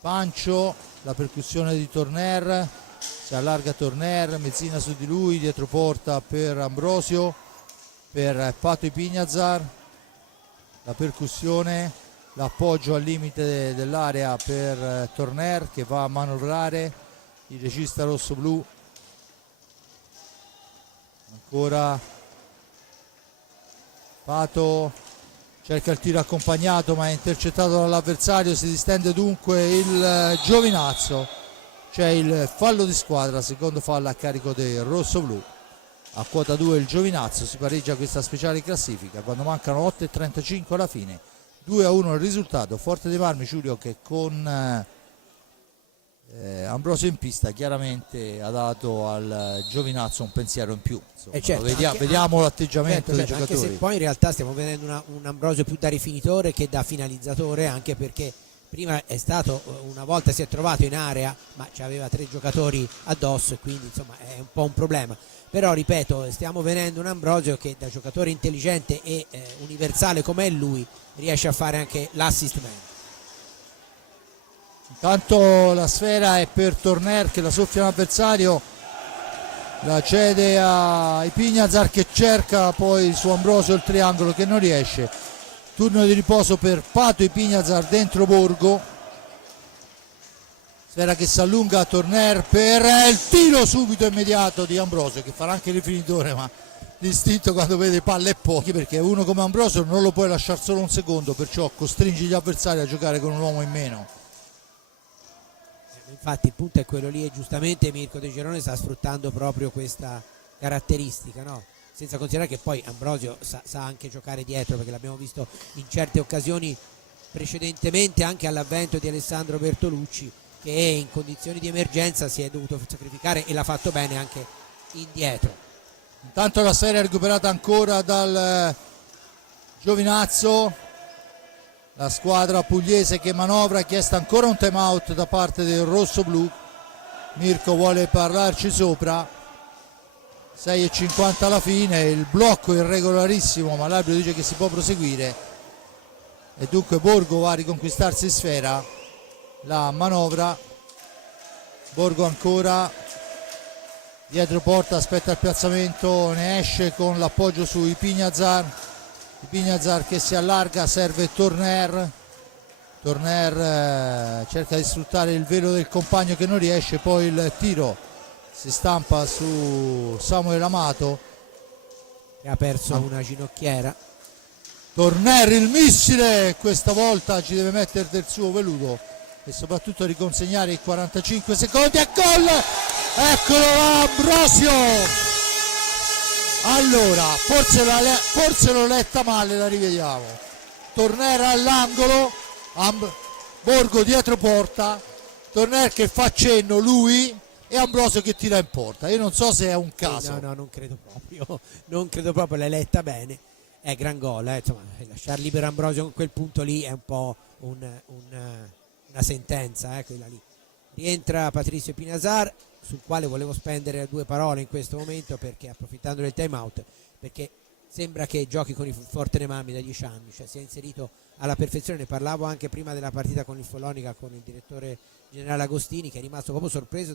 Pancio, la percussione di Torner, si allarga Torner, mezzina su di lui, dietro porta per Ambrosio, per Pato Ipignazar, la percussione, l'appoggio al limite dell'area per Torner che va a manovrare il regista rosso-blu, ancora Pato cerca il tiro accompagnato ma è intercettato dall'avversario, si distende dunque il Giovinazzo, c'è il fallo di squadra, secondo fallo a carico del rosso-blu, a quota 2 il Giovinazzo, si pareggia questa speciale classifica quando mancano 8:35 alla fine, 2-1 il risultato. Forte dei Marmi, Giulio, che con Ambrosio in pista chiaramente ha dato al Giovinazzo un pensiero in più, insomma, certo, vediamo l'atteggiamento dei certo, giocatori, anche se poi in realtà stiamo vedendo un Ambrosio più da rifinitore che da finalizzatore, anche perché prima è stato, una volta si è trovato in area ma aveva 3 giocatori addosso e quindi insomma è un po' un problema, però ripeto stiamo vedendo un Ambrosio che da giocatore intelligente e universale come è lui riesce a fare anche l'assist man. Intanto la sfera è per Torner che la soffia l'avversario, la cede a Ipignazar che cerca poi su Ambrosio il triangolo che non riesce, turno di riposo per Pato Ipignazar dentro borgo, sfera che si allunga a Torner per il tiro subito immediato di Ambrosio che farà anche il rifinitore ma l'istinto quando vede palle e pochi, perché uno come Ambrosio non lo puoi lasciare solo un secondo, perciò costringi gli avversari a giocare con un uomo in meno. Infatti il punto è quello lì e giustamente Mirko De Gerone sta sfruttando proprio questa caratteristica, no? Senza considerare che poi Ambrosio sa anche giocare dietro, perché l'abbiamo visto in certe occasioni precedentemente anche all'avvento di Alessandro Bertolucci che in condizioni di emergenza si è dovuto sacrificare e l'ha fatto bene anche indietro. Intanto la serie è recuperata ancora dal Giovinazzo, la squadra pugliese che manovra, ha chiesto ancora un time out da parte del rosso-blu, Mirko vuole parlarci sopra, 6:50 alla fine, il blocco irregolarissimo ma l'arbitro dice che si può proseguire e dunque Borgo va a riconquistarsi sfera, la manovra, Borgo ancora dietro porta, aspetta il piazzamento, ne esce con l'appoggio su Ipignazar che si allarga, serve Torner cerca di sfruttare il velo del compagno che non riesce, poi il tiro si stampa su Samuel Amato che ha perso una ginocchiera. Torner il missile, questa volta ci deve mettere del suo Veludo e soprattutto riconsegnare i 45 secondi e gol, eccolo Ambrosio. Allora, forse l'ho letta male, la rivediamo. Torner all'angolo, Borgo dietro porta, Torner che fa cenno lui e Ambrosio che tira in porta. Io non so se è un caso. No, non credo proprio, non credo proprio, l'hai letta bene. È gran gol, insomma, lasciar libero Ambrosio con quel punto lì è un po' una sentenza, quella lì. Rientra Patrizio Pinazar, sul quale volevo spendere 2 parole in questo momento, perché approfittando del time out, perché sembra che giochi con il Forteremarmi da 10 anni, cioè si è inserito alla perfezione. Ne parlavo anche prima della partita con il Follonica con il direttore generale Agostini, che è rimasto proprio sorpreso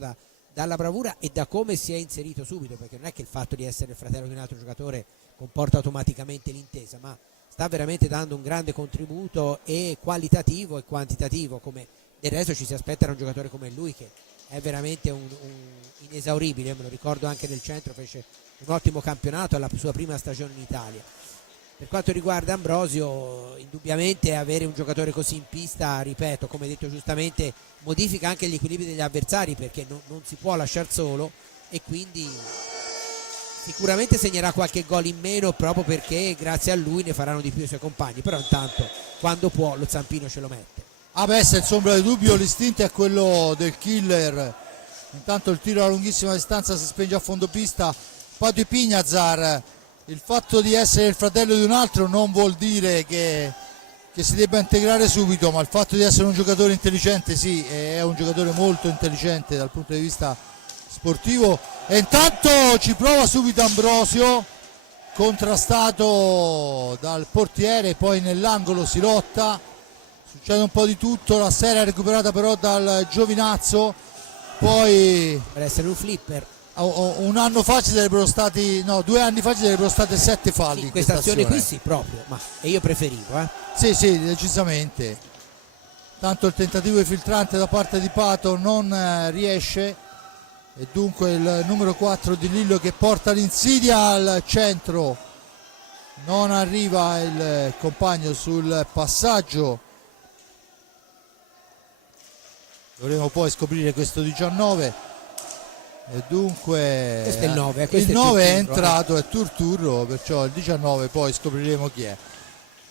dalla bravura e da come si è inserito subito, perché non è che il fatto di essere il fratello di un altro giocatore comporta automaticamente l'intesa, ma sta veramente dando un grande contributo e qualitativo e quantitativo, come del resto ci si aspetta da un giocatore come lui, che è veramente un inesauribile. Me lo ricordo anche nel centro, fece un ottimo campionato alla sua prima stagione in Italia. Per quanto riguarda Ambrosio, indubbiamente avere un giocatore così in pista, ripeto, come detto giustamente, modifica anche gli equilibri degli avversari, perché non si può lasciar solo, e quindi sicuramente segnerà qualche gol in meno, proprio perché grazie a lui ne faranno di più i suoi compagni. Però intanto, quando può, lo zampino ce lo mette. Senza ombra di dubbio l'istinto è quello del killer. Intanto il tiro a lunghissima distanza si spinge a fondo pista. Pati Pignazar, il fatto di essere il fratello di un altro non vuol dire che si debba integrare subito, ma il fatto di essere un giocatore intelligente, sì, è un giocatore molto intelligente dal punto di vista sportivo. E intanto ci prova subito Ambrosio, contrastato dal portiere, poi nell'angolo si lotta, succede un po' di tutto, la serie è recuperata però dal Giovinazzo. Poi per essere un flipper, un anno fa ci sarebbero stati, no, 2 anni fa ci sarebbero state 7 falli. sì, in questa azione qui azione. sì, proprio, ma e io preferivo, Sì, decisamente. Tanto il tentativo di filtrante da parte di Pato non riesce, e dunque il numero 4 di Lillo che porta l'insidia al centro, non arriva il compagno sul passaggio. Dovremo poi scoprire questo 19, e dunque questo è il 9, il 9 è entrato, è Turturro, perciò il 19 poi scopriremo chi è.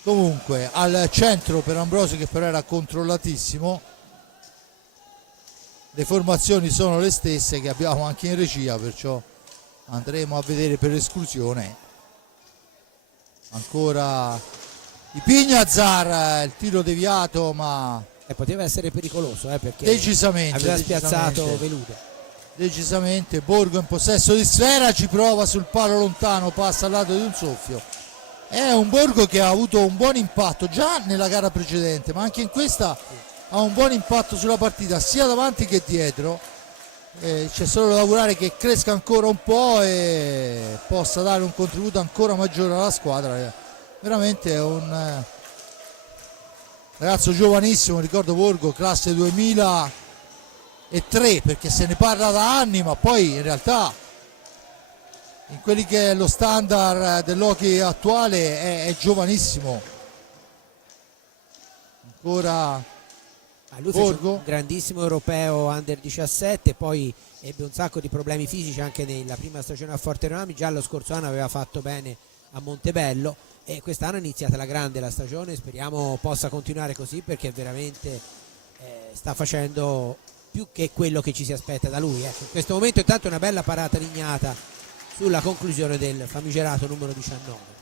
Comunque al centro per Ambrosio, che però era controllatissimo. Le formazioni sono le stesse che abbiamo anche in regia, perciò andremo a vedere per esclusione. Ancora di Pignazar, il tiro deviato, ma poteva essere pericoloso, perché decisamente aveva spiazzato Veludo. Decisamente. Borgo in possesso di sfera, ci prova sul palo lontano, passa al lato di un soffio. È un Borgo che ha avuto un buon impatto già nella gara precedente, ma anche in questa ha un buon impatto sulla partita, sia davanti che dietro. C'è solo da augurare che cresca ancora un po' e possa dare un contributo ancora maggiore alla squadra. Veramente è un ragazzo giovanissimo, ricordo Borgo, classe 2003, perché se ne parla da anni, ma poi in realtà in quelli che è lo standard dell'hockey attuale è giovanissimo. Ancora lui fece Borgo, un grandissimo europeo under 17, poi ebbe un sacco di problemi fisici anche nella prima stagione a Forteremarmi. Già lo scorso anno aveva fatto bene a Montebello, e quest'anno è iniziata la grande la stagione. Speriamo possa continuare così, perché veramente sta facendo più che quello che ci si aspetta da lui. In questo momento intanto una bella parata lignata sulla conclusione del famigerato numero 19.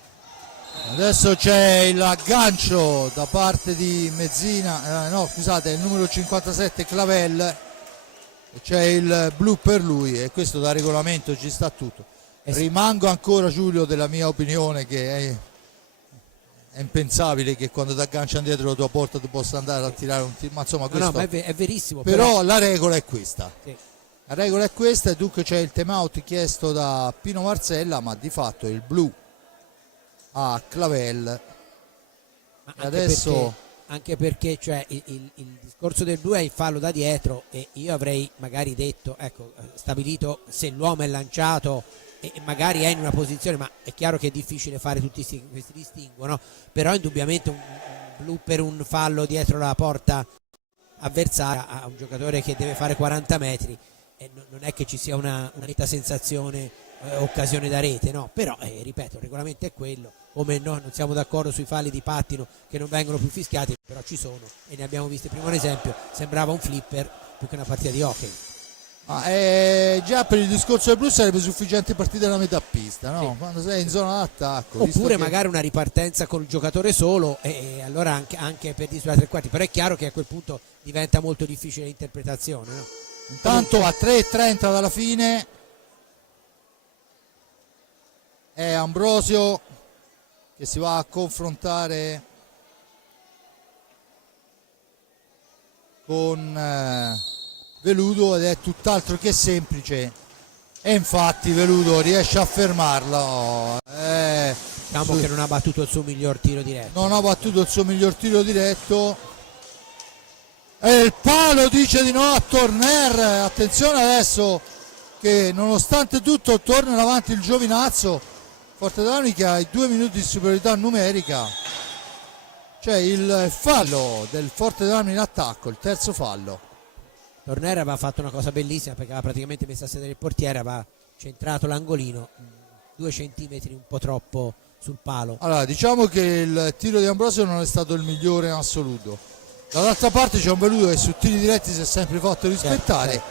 adesso c'è il aggancio da parte di Mezzina, il numero 57 Clavel, e c'è il blu per lui, e questo da regolamento ci sta tutto. Rimango ancora, Giulio, della mia opinione che è impensabile che quando ti agganciano dietro la tua porta tu possa andare a tirare un tiro, ma insomma questo ma è verissimo, però la regola è questa. Sì. La regola è questa, e dunque c'è il time out chiesto da Pino Marzella, ma di fatto il blu a Clavel. Anche perché cioè, il discorso del blu è il fallo da dietro, e io avrei magari detto, stabilito se l'uomo è lanciato e magari è in una posizione, ma è chiaro che è difficile fare tutti questi distinguo, no? Però indubbiamente un blu per un fallo dietro la porta avversaria a un giocatore che deve fare 40 metri, e non è che ci sia una netta sensazione, occasione da rete, no? Però ripeto, il regolamento è quello, come no, non siamo d'accordo sui falli di pattino che non vengono più fischiati, però ci sono e ne abbiamo visto prima un esempio, sembrava un flipper più che una partita di hockey. Già per il discorso del blu sarebbe sufficiente partire dalla metà pista, no? Sì. Quando sei in zona d'attacco. Oppure magari una ripartenza col giocatore solo e allora anche per distrarre tre quarti, però è chiaro che a quel punto diventa molto difficile l'interpretazione, no? Intanto a 3:30 dalla fine è Ambrosio che si va a confrontare con Veludo ed è tutt'altro che semplice, e infatti Veludo riesce a fermarlo. Diciamo che non ha battuto il suo miglior tiro diretto. Non ha battuto il suo miglior tiro diretto. E il palo dice di no a Torner. Attenzione adesso che nonostante tutto torna in avanti il giovinazzo Forte Downy, che ha i 2 minuti di superiorità numerica. C'è il fallo del Forte Downy in attacco, il terzo fallo. Torner aveva fatto una cosa bellissima perché aveva praticamente messo a sedere il portiere, aveva centrato l'angolino 2 centimetri un po' troppo sul palo. Allora, diciamo che il tiro di Ambrosio non è stato il migliore in assoluto. Dall'altra parte c'è un Veludo che su tiri diretti si è sempre fatto rispettare, certo.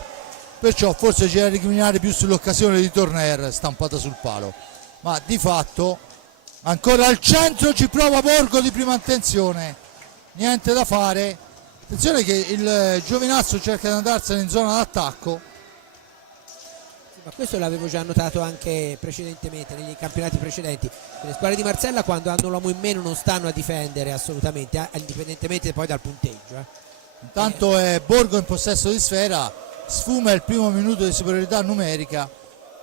Perciò forse c'è da recriminare più sull'occasione di Torner stampata sul palo, ma di fatto ancora al centro ci prova Borgo di prima intenzione, niente da fare. Attenzione che il giovinazzo cerca di andarsene in zona d'attacco. Ma questo l'avevo già notato anche precedentemente negli campionati precedenti. Le squadre di Marsella quando hanno l'uomo in meno non stanno a difendere assolutamente, indipendentemente poi dal punteggio. Intanto è Borgo in possesso di sfera, sfuma il primo minuto di superiorità numerica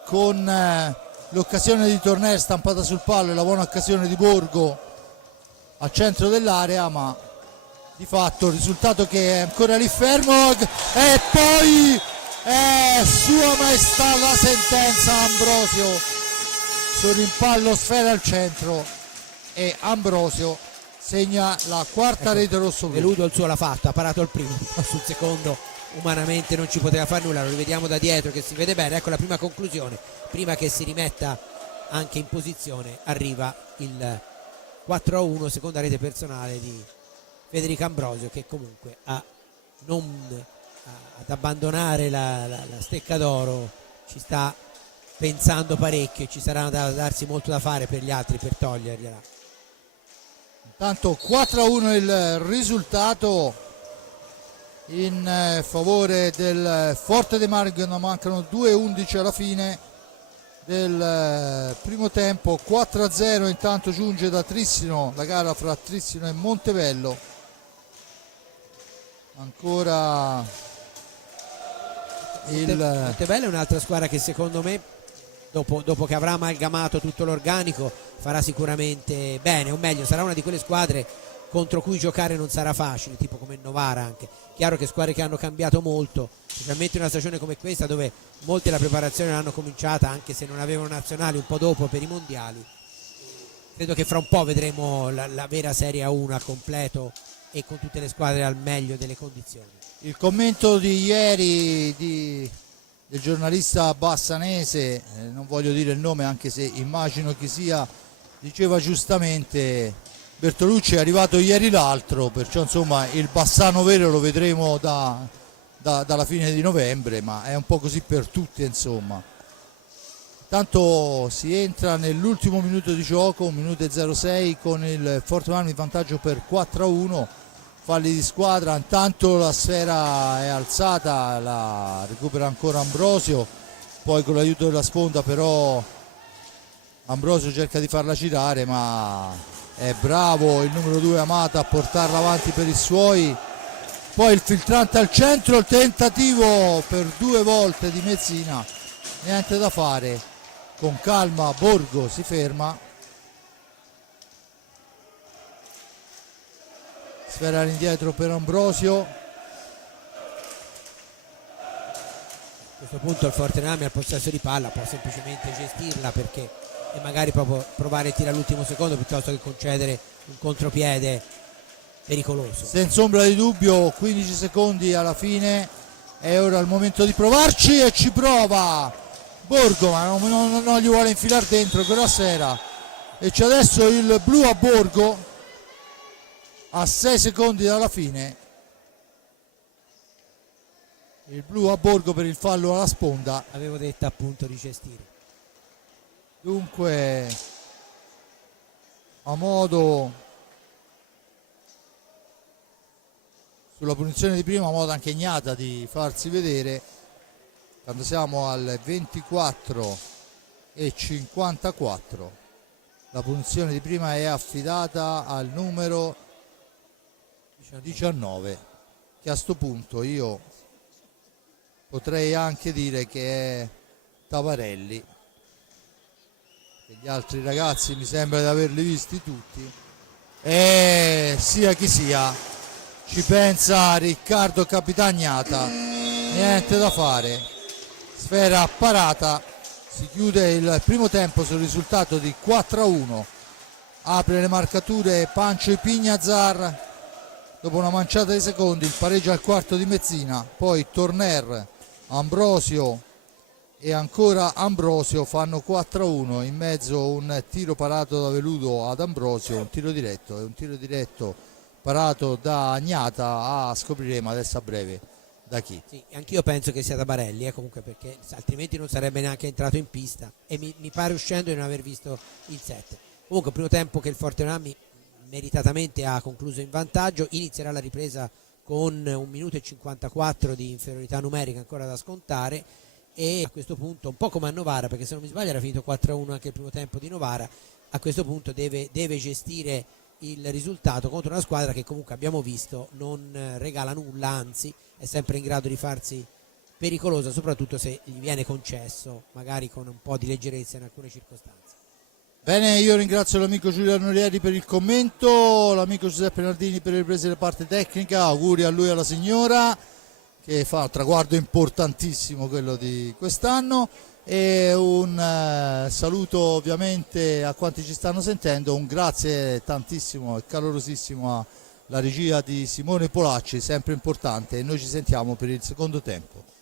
con l'occasione di Torner stampata sul palo e la buona occasione di Borgo al centro dell'area, ma di fatto il risultato che è ancora lì fermo, e poi è Sua Maestà la sentenza. Ambrosio sul rimpallo, sfera al centro, e Ambrosio segna la quarta rete rosso-blu. Veludo il suo l'ha fatto, ha parato il primo, sul secondo umanamente non ci poteva fare nulla, lo rivediamo da dietro che si vede bene. Ecco la prima conclusione, prima che si rimetta anche in posizione arriva il 4-1, seconda rete personale di Federico Ambrosio, che comunque ad abbandonare la stecca d'oro ci sta pensando parecchio, ci sarà da darsi molto da fare per gli altri per togliergliela. Intanto 4-1 il risultato in favore del Forte dei Marche, mancano 2:11 alla fine del primo tempo. 4-0 intanto giunge da Trissino, la gara fra Trissino e Montevello. Ancora Montevello è un'altra squadra che secondo me dopo che avrà amalgamato tutto l'organico farà sicuramente bene, o meglio sarà una di quelle squadre contro cui giocare non sarà facile, tipo come Novara. Anche chiaro che squadre che hanno cambiato molto, specialmente in una stagione come questa dove molte la preparazione l'hanno cominciata anche se non avevano nazionali un po' dopo per i mondiali. Credo che fra un po' vedremo la vera Serie A1 al completo e con tutte le squadre al meglio delle condizioni. Il commento di ieri del giornalista bassanese, non voglio dire il nome anche se immagino chi sia, diceva giustamente: Bertolucci è arrivato ieri l'altro, perciò insomma il Bassano vero lo vedremo dalla fine di novembre, ma è un po' così per tutti insomma. Tanto si entra nell'ultimo minuto di gioco, 1 minuto e 06, con il Forte Marmi in vantaggio per 4-1. Falli di squadra, intanto la sfera è alzata, la recupera ancora Ambrosio, poi con l'aiuto della sponda però Ambrosio cerca di farla girare, ma è bravo il numero 2 Amata a portarla avanti per i suoi. Poi il filtrante al centro, il tentativo per 2 volte di Mezzina, niente da fare, con calma Borgo si ferma. Sfera all'indietro per Ambrosio. A questo punto il Fortenami al possesso di palla può semplicemente gestirla perché e magari proprio provare a tirare all'ultimo secondo piuttosto che concedere un contropiede pericoloso. Senza ombra di dubbio, 15 secondi alla fine, è ora il momento di provarci e ci prova Borgo, ma non gli vuole infilare dentro con la sera, e c'è adesso il blu a Borgo a 6 secondi dalla fine, il blu a Borgo per il fallo alla sponda. Avevo detto appunto di Cestiri. Dunque a modo sulla punizione di prima, a modo anche Ignata di farsi vedere, quando siamo al 24:54. La punizione di prima è affidata al numero 19, che a sto punto io potrei anche dire che è Tavarelli. Gli altri ragazzi mi sembra di averli visti tutti, e sia chi sia ci pensa Riccardo Capitagnata, niente da fare, sfera parata. Si chiude il primo tempo sul risultato di 4-1. Apre le marcature Pancio e Pignazar dopo una manciata di secondi. Il pareggio al quarto di Mezzina, poi Torner, Ambrosio e ancora Ambrosio fanno 4-1. In mezzo un tiro parato da Veludo ad Ambrosio, un tiro diretto, e un tiro diretto parato da Agnata, scopriremo adesso a breve da chi. Sì, anch'io penso che sia da Barelli, comunque, perché altrimenti non sarebbe neanche entrato in pista, e mi pare, uscendo, di non aver visto il set. Comunque primo tempo che il Fortebrami meritatamente ha concluso in vantaggio. Inizierà la ripresa con 1 minuto e 54 di inferiorità numerica ancora da scontare, e a questo punto, un po' come a Novara, perché se non mi sbaglio era finito 4-1 anche il primo tempo di Novara, a questo punto deve gestire il risultato contro una squadra che comunque abbiamo visto non regala nulla, anzi è sempre in grado di farsi pericolosa, soprattutto se gli viene concesso, magari con un po' di leggerezza in alcune circostanze. Bene, io ringrazio l'amico Giuliano Norieri per il commento, l'amico Giuseppe Nardini per le riprese della parte tecnica. Auguri a lui e alla signora, che fa un traguardo importantissimo quello di quest'anno, e un saluto ovviamente a quanti ci stanno sentendo, un grazie tantissimo e calorosissimo alla regia di Simone Polacci, sempre importante, e noi ci sentiamo per il secondo tempo.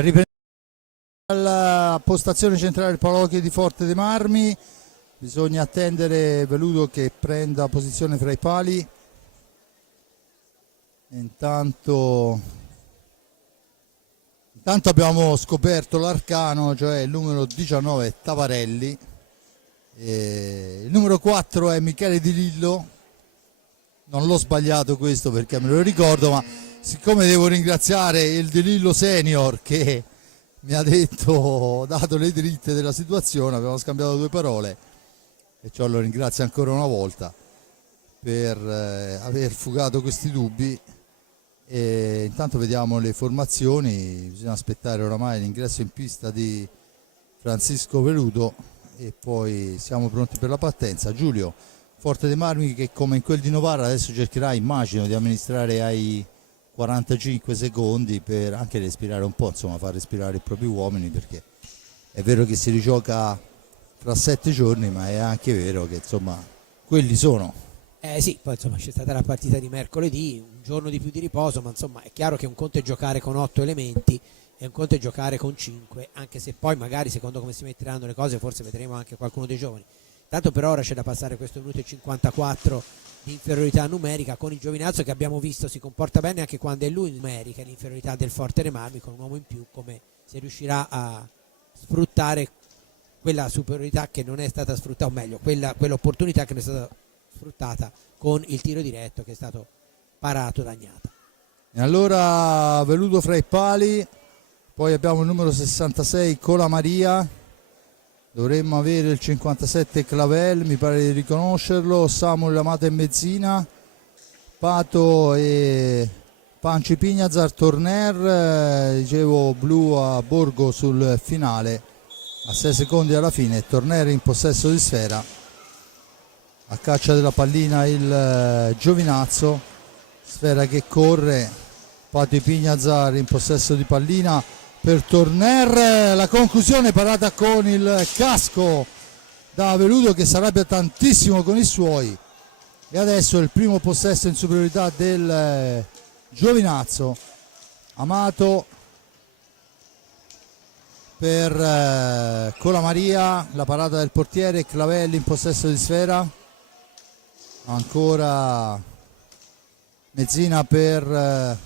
Riprendiamo alla postazione centrale del Palocchi di Forte dei Marmi. Bisogna attendere Veludo che prenda posizione fra i pali. Intanto abbiamo scoperto l'arcano, cioè il numero 19 Tavarelli, il numero 4 è Michele Di Lillo. Non l'ho sbagliato questo perché me lo ricordo, ma siccome devo ringraziare il Di Lillo senior che mi ha dato le dritte della situazione, abbiamo scambiato 2 parole e ciò lo ringrazio ancora una volta per aver fugato questi dubbi. E intanto vediamo le formazioni, bisogna aspettare oramai l'ingresso in pista di Francisco Veludo e poi siamo pronti per la partenza. Giulio, Forte dei Marmi che come in quel di Novara adesso cercherà, immagino, di amministrare ai 45 secondi per anche respirare un po', insomma far respirare i propri uomini, perché è vero che si rigioca fra 7 giorni, ma è anche vero che insomma quelli sono. Sì, poi insomma c'è stata la partita di mercoledì, un giorno di più di riposo, ma insomma è chiaro che un conto è giocare con 8 elementi e un conto è giocare con 5, anche se poi magari secondo come si metteranno le cose forse vedremo anche qualcuno dei giovani. Tanto per ora c'è da passare questo minuto e 54 di inferiorità numerica con il Giovinazzo, che abbiamo visto si comporta bene anche quando è lui numerica, l'inferiorità del Forte dei Marmi con un uomo in più, come se riuscirà a sfruttare quella superiorità che non è stata sfruttata, o meglio quell'opportunità che non è stata sfruttata con il tiro diretto che è stato parato da Agnata. E allora Veludo fra i pali, poi abbiamo il numero 66 Cola Maria, dovremmo avere il 57 Clavel, mi pare di riconoscerlo, Samuel Amato e Mezzina, Pato e Panci Pignazar, Torner, dicevo blu a Borgo sul finale, a 6 secondi alla fine, Torner in possesso di sfera. A caccia della pallina il Giovinazzo, sfera che corre, Pato Pignazar in possesso di pallina per Torner, la conclusione parata con il casco da Veludo che si arrabbia tantissimo con i suoi. E adesso il primo possesso in superiorità del Giovinazzo, Amato per Colamaria, la parata del portiere, Clavelli in possesso di sfera. Ancora Mezzina per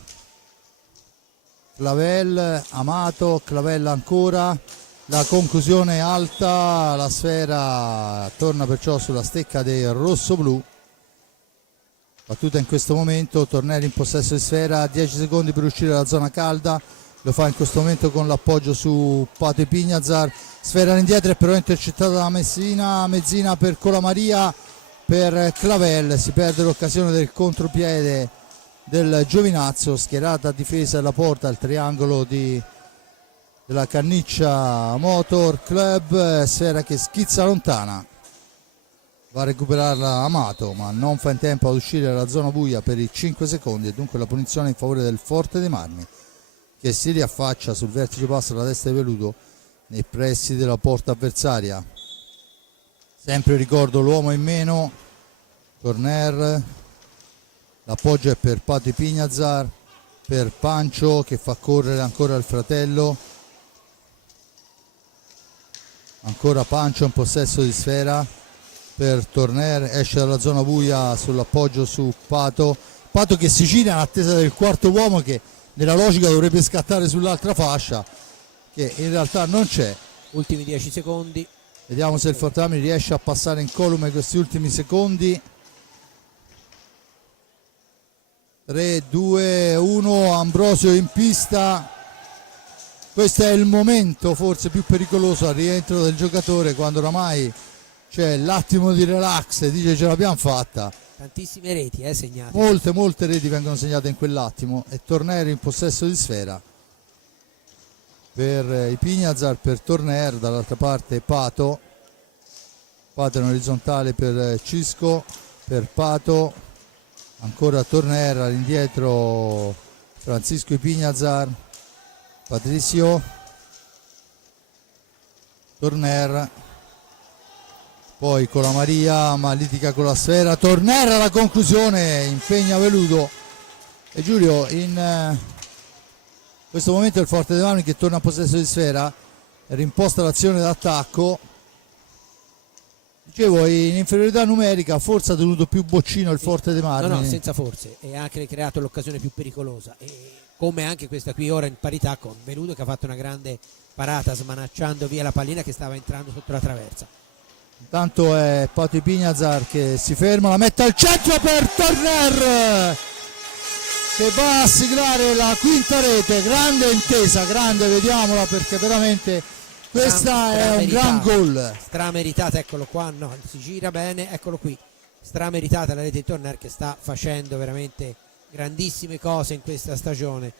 Clavel, Amato, Clavella ancora, la conclusione alta, la sfera torna perciò sulla stecca del rosso-blu. Battuta in questo momento, Tornelli in possesso di sfera, 10 secondi per uscire dalla zona calda, lo fa in questo momento con l'appoggio su Pato e Pignazar, sfera all'indietro e però intercettata da Mezzina per Colamaria, per Clavel, si perde l'occasione del contropiede del Giovinazzo, schierata a difesa della porta, il triangolo della Canniccia Motor Club, sfera che schizza lontana, va a recuperarla Amato ma non fa in tempo ad uscire dalla zona buia per i 5 secondi e dunque la punizione in favore del Forte dei Marmi che si riaffaccia sul vertice basso della destra di Veludo nei pressi della porta avversaria. Sempre ricordo l'uomo in meno, Torner, l'appoggio è per Pato Pignazar, per Pancio che fa correre ancora il fratello, ancora Pancio in possesso di sfera, per Torner, esce dalla zona buia sull'appoggio su Pato che si gira in attesa del quarto uomo che nella logica dovrebbe scattare sull'altra fascia, che in realtà non c'è. Ultimi 10 secondi. Vediamo se il Fortami riesce a passare incolume questi ultimi secondi. 3, 2, 1, Ambrosio in pista. Questo è il momento forse più pericoloso al rientro del giocatore, quando oramai c'è l'attimo di relax e dice ce l'abbiamo fatta. Tantissime reti segnate. Molte reti vengono segnate in quell'attimo e Torner in possesso di sfera. Per i Pignazar, per Torner, dall'altra parte Pato in orizzontale per Cisco, per Pato, ancora Torner, all'indietro Francisco Pignazar, Patricio, Torner, poi con la Maria ma litiga con la sfera, Torner alla conclusione, impegna Veludo. E Giulio, in questo momento il Forte dei Marmi che torna a possesso di sfera, rimposta l'azione d'attacco. Dicevo, in inferiorità numerica forse ha tenuto più boccino il Forte dei Marmi. No, senza forse, e ha anche creato l'occasione più pericolosa, e come anche questa qui ora in parità con Venuto, che ha fatto una grande parata smanacciando via la pallina che stava entrando sotto la traversa. Intanto è Pato Ipignazar che si ferma, la mette al centro per Turner, che va a siglare la quinta rete. Grande intesa, grande, vediamola, perché veramente questa è un gran gol. Strameritata, eccolo qua, no, si gira bene, eccolo qui. Strameritata la rete di Turner, che sta facendo veramente grandissime cose in questa stagione.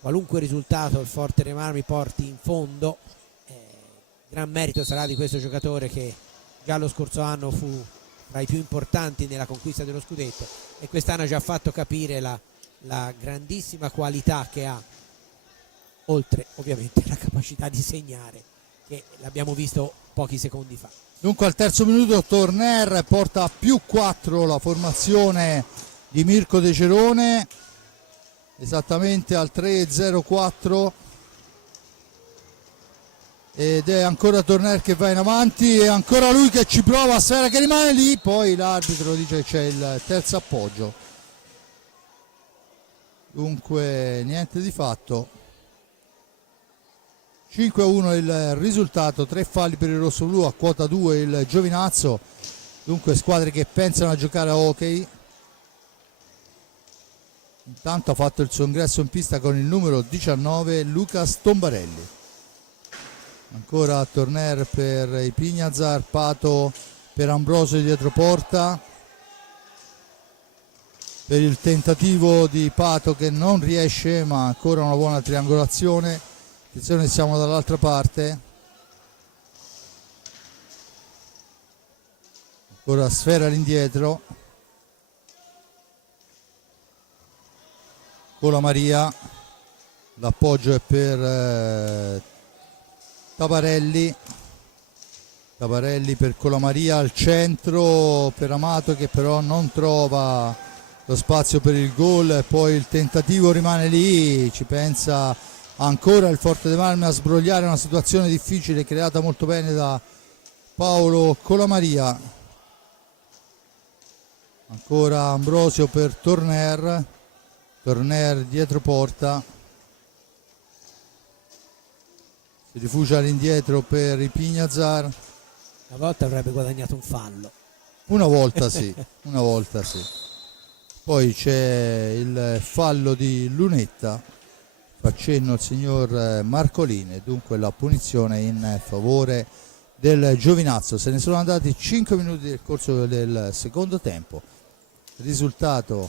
Qualunque risultato il Forte dei Marmi porti in fondo, gran merito sarà di questo giocatore che già lo scorso anno fu tra i più importanti nella conquista dello scudetto, e quest'anno ha già fatto capire la grandissima qualità che ha, oltre ovviamente la capacità di segnare, che l'abbiamo visto pochi secondi fa. Dunque al terzo minuto Turner porta a +4 la formazione di Mirko De Cerone, esattamente al 3:04, ed è ancora Turner che va in avanti, e ancora lui che ci prova, sfera che rimane lì, poi l'arbitro dice che c'è il terzo appoggio. Dunque niente di fatto. 5-1 il risultato, 3 falli per il rossoblu, a quota 2 il Giovinazzo. Dunque squadre che pensano a giocare a hockey. Intanto ha fatto il suo ingresso in pista con il numero 19 Lucas Tombarelli. Ancora Turner per Ipignazar, Pato per Ambrosio dietro porta, per il tentativo di Pato che non riesce, ma ancora una buona triangolazione. Attenzione, siamo dall'altra parte. Ancora sfera all'indietro. Colamaria, l'appoggio è per Tabarelli per Colamaria, al centro per Amato che però non trova lo spazio per il gol, e poi il tentativo rimane lì. Ci pensa ancora il Forte dei Marmi a sbrogliare una situazione difficile creata molto bene da Paolo Colamaria. Ancora Ambrosio per Turner dietro porta, si rifugia all'indietro per Ipignazar. Una volta avrebbe guadagnato un fallo. Una volta sì. Poi c'è il fallo di Lunetta, fa cenno il signor Marcolini, dunque la punizione in favore del Giovinazzo. Se ne sono andati 5 minuti nel corso del secondo tempo, risultato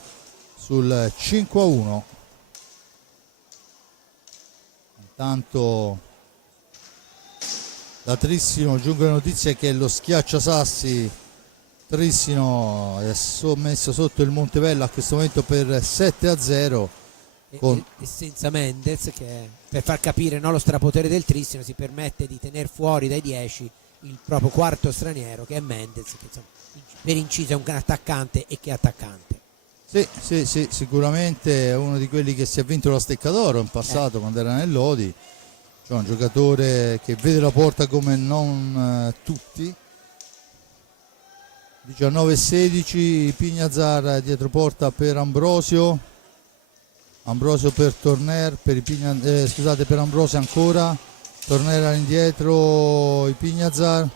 sul 5-1. Intanto da Trissino giungono notizie che lo Schiacciasassi Trissino è messo sotto il Montebello a questo momento per 7-0 e senza Mendez, che per far capire, no, lo strapotere del Trissino, si permette di tenere fuori dai 10 il proprio quarto straniero, che è Mendez, che insomma, per inciso è un attaccante, e che attaccante. Sì, sicuramente è uno di quelli che si è vinto la Stecca d'Oro in passato quando era nel Lodi, cioè un giocatore che vede la porta come non tutti. 19-16, Ipignazar dietro porta per Ambrosio per Turner, per Ambrosio ancora, Turner all'indietro, Ipignazar,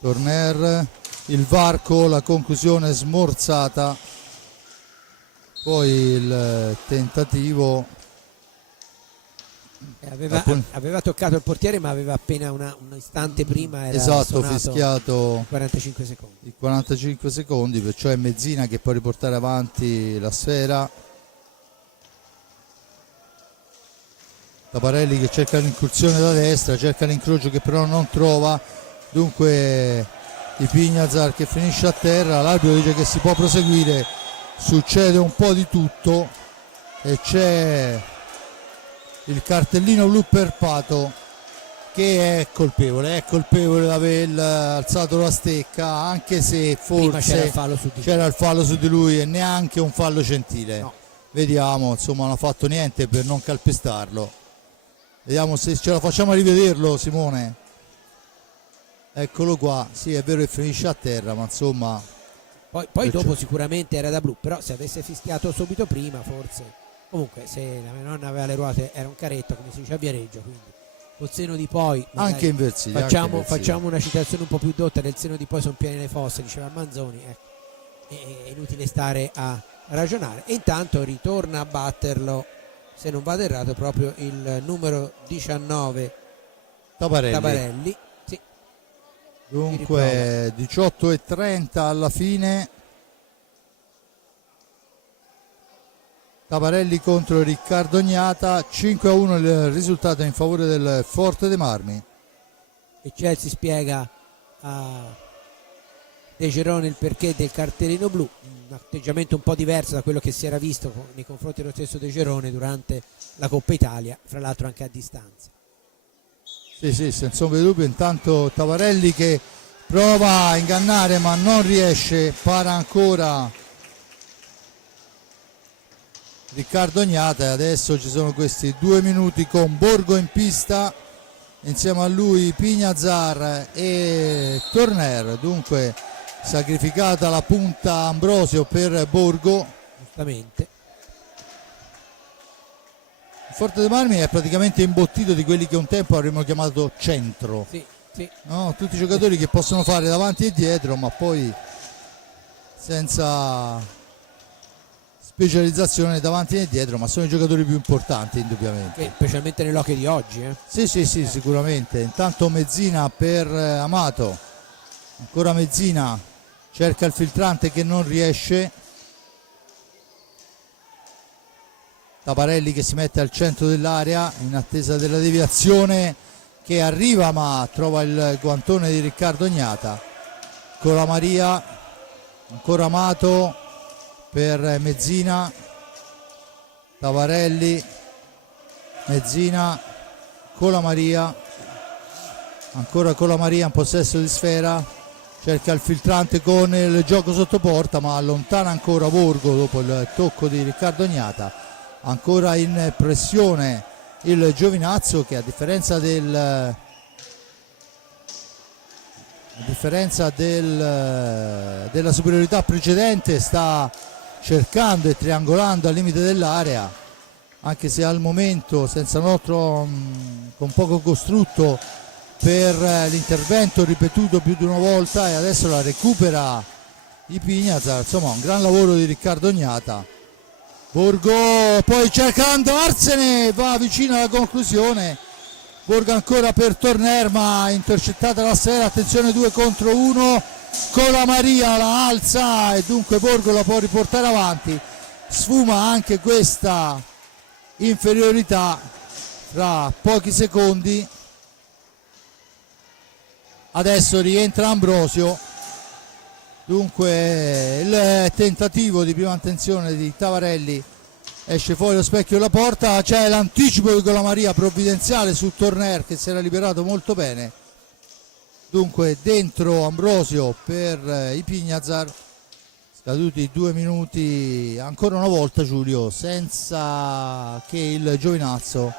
Turner, il varco, la conclusione smorzata, poi il tentativo. Aveva toccato il portiere, ma aveva appena un istante prima era fischiato 45 secondi. I 45 secondi, perciò è Mezzina che può riportare avanti la sfera. Tabarelli che cerca l'incursione da destra, cerca l'incrocio che però non trova, dunque Ipignazar che finisce a terra. L'arbitro dice che si può proseguire, succede un po' di tutto e c'è il cartellino blu per Pato, che è colpevole di aver alzato la stecca, anche se forse c'era il fallo su di lui e neanche un fallo gentile. No. Vediamo, insomma, non ha fatto niente per non calpestarlo. Vediamo se ce la facciamo a rivederlo, Simone. Eccolo qua, sì, è vero che finisce a terra, ma insomma... Poi dopo sicuramente era da blu, però se avesse fischiato subito prima forse... Comunque se la mia nonna aveva le ruote era un caretto, come si dice a Viareggio, quindi col seno di poi... Anche inversiti. Facciamo una citazione un po' più dotta, nel seno di poi sono piene le fosse, diceva Manzoni, ecco. È inutile stare a ragionare. E intanto ritorna a batterlo, se non vado errato, proprio il numero 19 Tabarelli. Sì. Dunque 18:30 alla fine. Tabarelli contro Riccardo Gnata, 5-1 il risultato in favore del Forte dei Marmi. E Chelsea spiega a De Gerone il perché del cartellino blu, un atteggiamento un po' diverso da quello che si era visto nei confronti dello stesso De Gerone durante la Coppa Italia, fra l'altro anche a distanza. Sì, senza ombra di dubbio. Intanto Tabarelli che prova a ingannare ma non riesce, para ancora Riccardo Gnata, e adesso ci sono questi 2 minuti con Borgo in pista, insieme a lui Pignazar e Torner. Dunque sacrificata la punta Ambrosio per Borgo. Giustamente. Il Forte dei Marmi è praticamente imbottito di quelli che un tempo avremmo chiamato centro. Sì. No? Tutti i giocatori che possono fare davanti e dietro, ma poi senza specializzazione davanti e dietro, ma sono i giocatori più importanti indubbiamente. Specialmente nell'hockey di oggi. Sì, sicuramente. Intanto Mezzina per Amato, ancora Mezzina, cerca il filtrante che non riesce. Tabarelli che si mette al centro dell'area in attesa della deviazione che arriva, ma trova il guantone di Riccardo Gnata. Ancora Maria, ancora Amato per Mezzina, Tabarelli, Mezzina, Colamaria, ancora Colamaria in possesso di sfera, cerca il filtrante con il gioco sotto porta ma allontana ancora Borgo dopo il tocco di Riccardo Gnata. Ancora in pressione il Giovinazzo che a differenza della superiorità precedente sta cercando e triangolando al limite dell'area, anche se al momento senza nostro con poco costrutto per l'intervento ripetuto più di una volta, e adesso la recupera i Pignazar. Insomma un gran lavoro di Riccardo Gnata. Borgo poi cerca di andarsene, va vicino alla conclusione. Borgo ancora per Torner ma intercettata la sfera, attenzione 2 contro 1, Colamaria la alza e dunque Borgo la può riportare avanti. Sfuma anche questa inferiorità fra pochi secondi. Adesso rientra Ambrosio, dunque il tentativo di prima attenzione di Tabarelli esce fuori lo specchio della porta, c'è l'anticipo di Colamaria provvidenziale su Torner che si era liberato molto bene. Dunque dentro Ambrosio per i Pignazar, scaduti 2 minuti ancora una volta, Giulio, senza che il Giovinazzo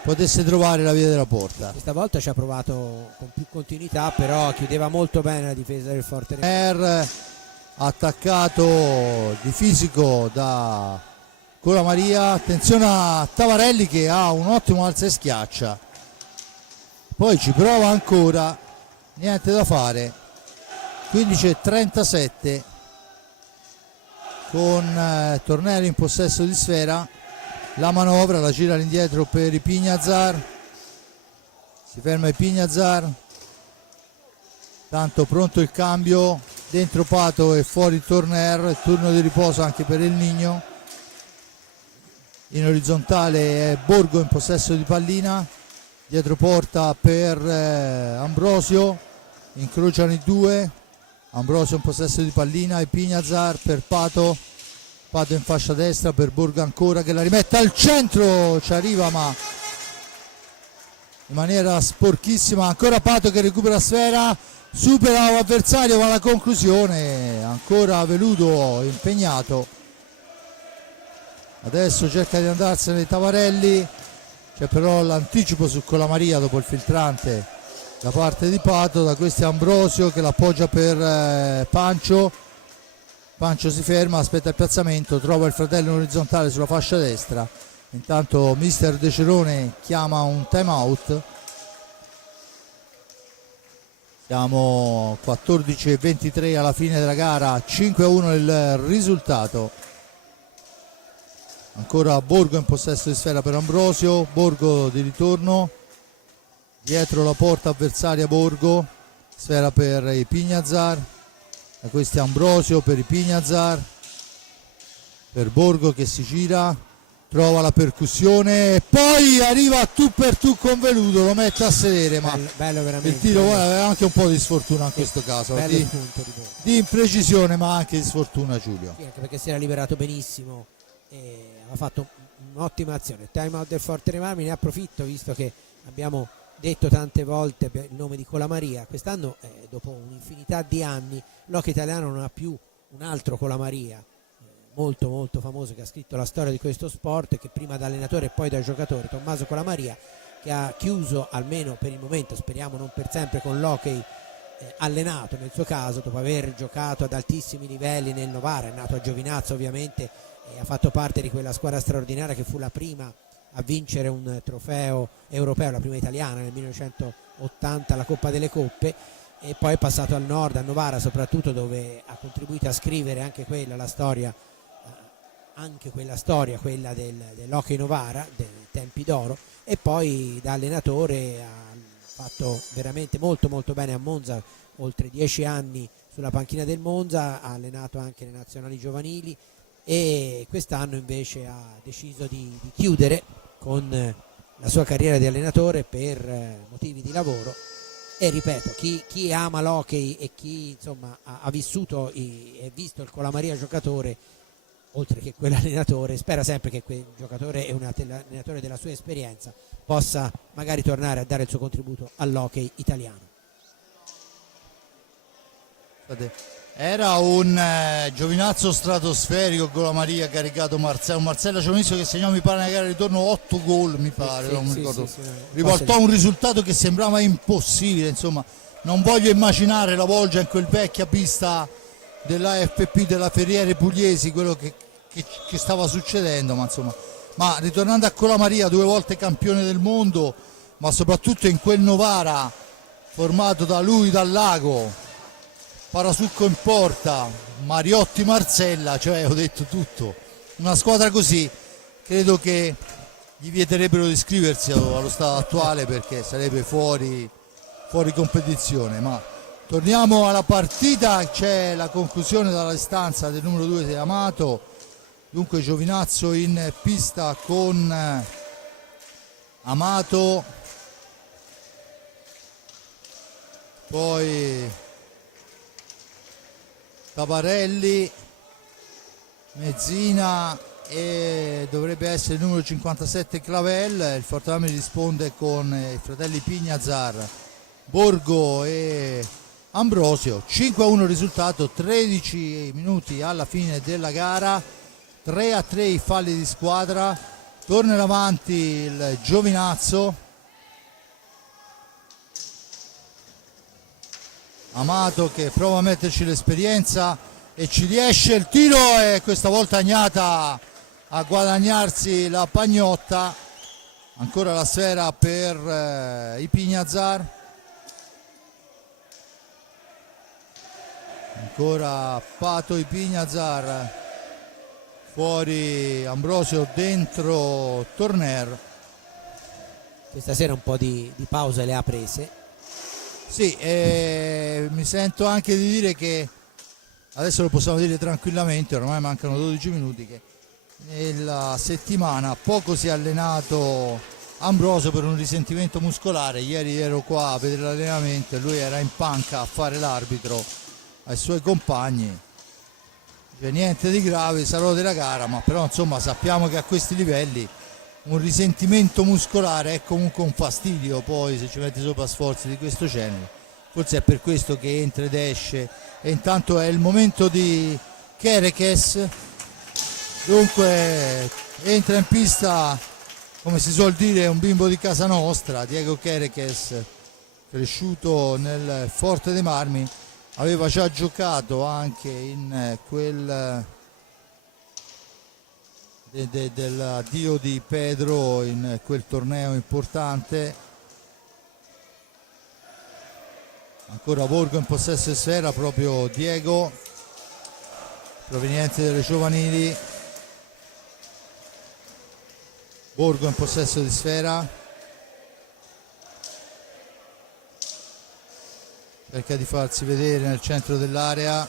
potesse trovare la via della porta. Questa volta ci ha provato con più continuità, però chiudeva molto bene la difesa del Forte. Attaccato di fisico da Colamaria, attenzione a Tabarelli che ha un ottimo alza e schiaccia, poi ci prova ancora, niente da fare. 15:37 con Tornelli in possesso di sfera, la manovra la gira all'indietro per i Pignazar, si ferma i Pignazar, tanto pronto il cambio, dentro Pato e fuori Torner, turno di riposo anche per il Nigno. In orizzontale è Borgo in possesso di pallina, dietro porta per Ambrosio, incrociano i due, Ambrosio in possesso di pallina e Pignazar per Pato, Pato in fascia destra per Borgo ancora che la rimette al centro, ci arriva ma in maniera sporchissima. Ancora Pato che recupera la sfera, supera l'avversario, va alla conclusione, ancora Veludo impegnato. Adesso cerca di andarsene Tavarelli, c'è però l'anticipo su Colamaria dopo il filtrante da parte di Pato. Da questo è Ambrosio che l'appoggia per Pancio. Pancio si ferma, aspetta il piazzamento, trova il fratello in orizzontale sulla fascia destra. Intanto mister De Cerone chiama un time out. Siamo 14:23 alla fine della gara, 5-1 il risultato. Ancora Borgo in possesso di sfera per Ambrosio, Borgo di ritorno, dietro la porta avversaria Borgo, sfera per i Pignazar, da questi Ambrosio per i Pignazar, per Borgo che si gira, trova la percussione e poi arriva tu per tu con Veluto, lo mette a sedere, ma bello veramente, il tiro aveva anche un po' di sfortuna in questo caso, di imprecisione ma anche di sfortuna, Giulio. Sì, anche perché si era liberato benissimo e aveva fatto un'ottima azione. Time out del Forte dei Marmi, ne approfitto visto che abbiamo detto tante volte il nome di Colamaria. Quest'anno, dopo un'infinità di anni, l'hockey italiano non ha più un altro Colamaria molto molto famoso che ha scritto la storia di questo sport, che prima da allenatore e poi da giocatore, Tommaso Colamaria, che ha chiuso almeno per il momento, speriamo non per sempre, con l'hockey allenato nel suo caso, dopo aver giocato ad altissimi livelli nel Novara. È nato a Giovinazzo ovviamente e ha fatto parte di quella squadra straordinaria che fu la prima a vincere un trofeo europeo, la prima italiana nel 1980, la Coppa delle Coppe, e poi è passato al nord, a Novara soprattutto, dove ha contribuito a scrivere anche quella, la storia, quella dell'hockey Novara, dei tempi d'oro, e poi da allenatore ha fatto veramente molto molto bene a Monza, oltre 10 anni sulla panchina del Monza, ha allenato anche le nazionali giovanili e quest'anno invece ha deciso di chiudere con la sua carriera di allenatore per motivi di lavoro. E ripeto, chi ama l'hockey e chi insomma ha vissuto e visto il Colamaria giocatore, oltre che quell'allenatore, spera sempre che quel giocatore e un allenatore della sua esperienza possa magari tornare a dare il suo contributo all'hockey italiano. Era un Giovinazzo stratosferico con la Maria caricato Marcello. Marcello c'è un visto che segnò, mi pare, nella gara di ritorno 8 gol, mi pare, non mi ricordo. Riportò un risultato che sembrava impossibile, insomma. Non voglio immaginare la Volgia in quel vecchia pista dell'AFP della Ferriere Pugliesi, quello che stava succedendo, ma insomma. Ma ritornando a Colamaria, 2 volte campione del mondo, ma soprattutto in quel Novara formato da lui, dal Lago, Parasucco in porta, Mariotti, Marcella, cioè ho detto tutto. Una squadra così credo che gli vieterebbero di iscriversi allo stato attuale, perché sarebbe fuori competizione. Ma torniamo alla partita, c'è la conclusione dalla distanza del numero 2 di Amato. Dunque Giovinazzo in pista con Amato, poi Tavarelli, Mezzina e dovrebbe essere il numero 57 Clavel. Il Forte Marmi risponde con i fratelli Pignazar, Borgo e Ambrosio. 5-1 il risultato, 13 minuti alla fine della gara, 3-3 i falli di squadra. Torna avanti il Giovinazzo. Amato che prova a metterci l'esperienza e ci riesce, il tiro e questa volta Agnata a guadagnarsi la pagnotta. Ancora la sfera per i Pignazar, ancora Pato, i Pignazar, fuori Ambrosio, dentro Torner. Questa sera un po' di pause le ha prese. Sì, mi sento anche di dire che adesso lo possiamo dire tranquillamente, ormai mancano 12 minuti, che nella settimana poco si è allenato Ambrosio per un risentimento muscolare. Ieri ero qua a vedere l'allenamento e lui era in panca a fare l'arbitro ai suoi compagni. Cioè, niente di grave, sarò della gara, ma però insomma sappiamo che a questi livelli un risentimento muscolare è comunque un fastidio, poi se ci metti sopra sforzi di questo genere. Forse è per questo che entra ed esce. E intanto è il momento di Kerekes, Dunque entra in pista, come si suol dire, un bimbo di casa nostra, Diego Quereques, cresciuto nel Forte dei Marmi, aveva già giocato anche in quel dell'addio di Pedro, in quel torneo importante. Ancora Borgo in possesso di sfera, proprio Diego, proveniente dalle giovanili. Borgo in possesso di sfera, cerca di farsi vedere nel centro dell'area,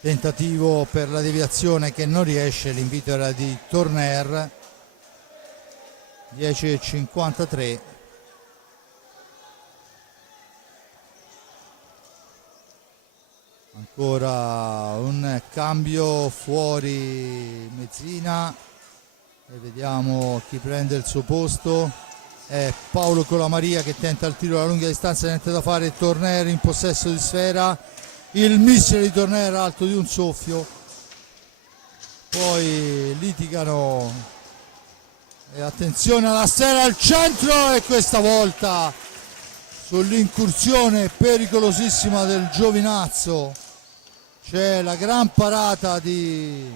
tentativo per la deviazione che non riesce, l'invito era di Torner. 10:53. Ancora un cambio fuori mezzina e vediamo chi prende il suo posto. È Paolo Colamaria che tenta il tiro alla lunga distanza, niente da fare. Torner in possesso di sfera, il missile di Torner alto di un soffio, poi litigano e attenzione alla sfera al centro, e questa volta sull'incursione pericolosissima del Giovinazzo c'è la gran parata di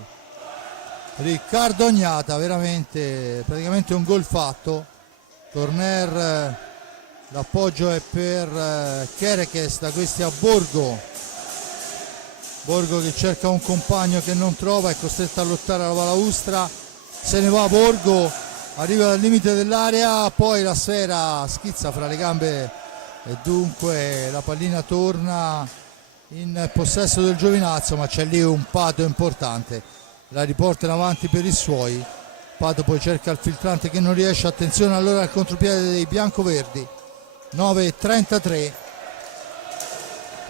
Riccardo Ognata, veramente praticamente un gol fatto. Torner, l'appoggio è per Quereques, da questi a Borgo che cerca un compagno che non trova, è costretto a lottare alla balaustra, se ne va Borgo, arriva al limite dell'area, poi la sfera schizza fra le gambe e dunque la pallina torna in possesso del Giovinazzo, ma c'è lì un Pato importante, la riporta in avanti per i suoi. Pato poi cerca il filtrante che non riesce, attenzione allora al contropiede dei biancoverdi. 9:33,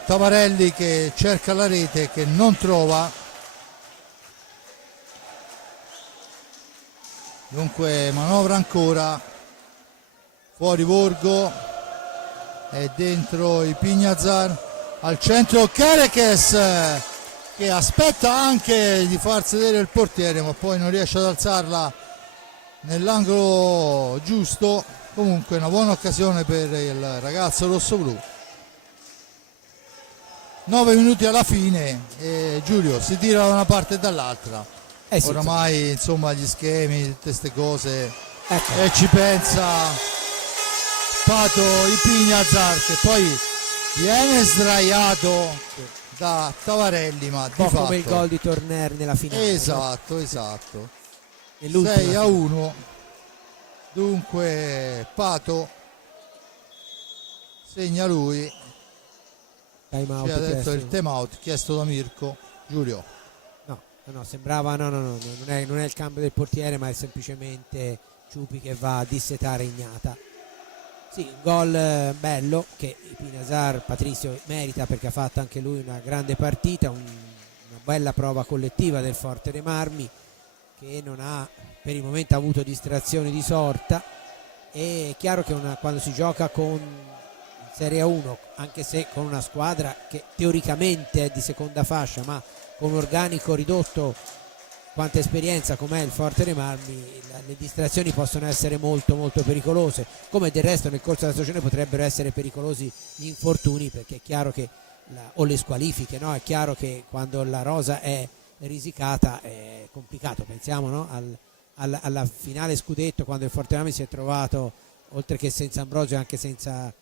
Tavarelli che cerca la rete che non trova, dunque manovra ancora, fuori Borgo e dentro i Pignazar, al centro Quereques che aspetta anche di far sedere il portiere ma poi non riesce ad alzarla nell'angolo giusto. Comunque una buona occasione per il ragazzo rossoblù. 9 minuti alla fine e Giulio si tira da una parte e dall'altra. Sì, oramai insomma gli schemi, tutte queste cose, ecco. E ci pensa Pato Ipignazar che poi viene sdraiato da Tavarelli, ma di po' fatto come il gol di Torner nella finale. esatto. 6-1. 6-1. Dunque Pato segna lui. Time out Ci ha detto chiesto. il time out chiesto da Mirko. Giulio. No, sembrava non è il cambio del portiere, ma è semplicemente Ciupi che va a dissetare Ignata. Sì, un gol bello che Pinazar Patrizio merita perché ha fatto anche lui una grande partita, una bella prova collettiva del Forte dei Marmi che non ha per il momento avuto distrazioni di sorta. È chiaro che quando si gioca con Serie 1, anche se con una squadra che teoricamente è di seconda fascia ma con un organico ridotto quanta esperienza com'è il Forte dei Marmi, le distrazioni possono essere molto molto pericolose, come del resto nel corso della stagione potrebbero essere pericolosi gli infortuni, perché è chiaro che o le squalifiche, no? È chiaro che quando la rosa è risicata è complicato. Pensiamo, no? alla finale scudetto, quando il Forte dei Marmi si è trovato oltre che senza Ambrosio anche senza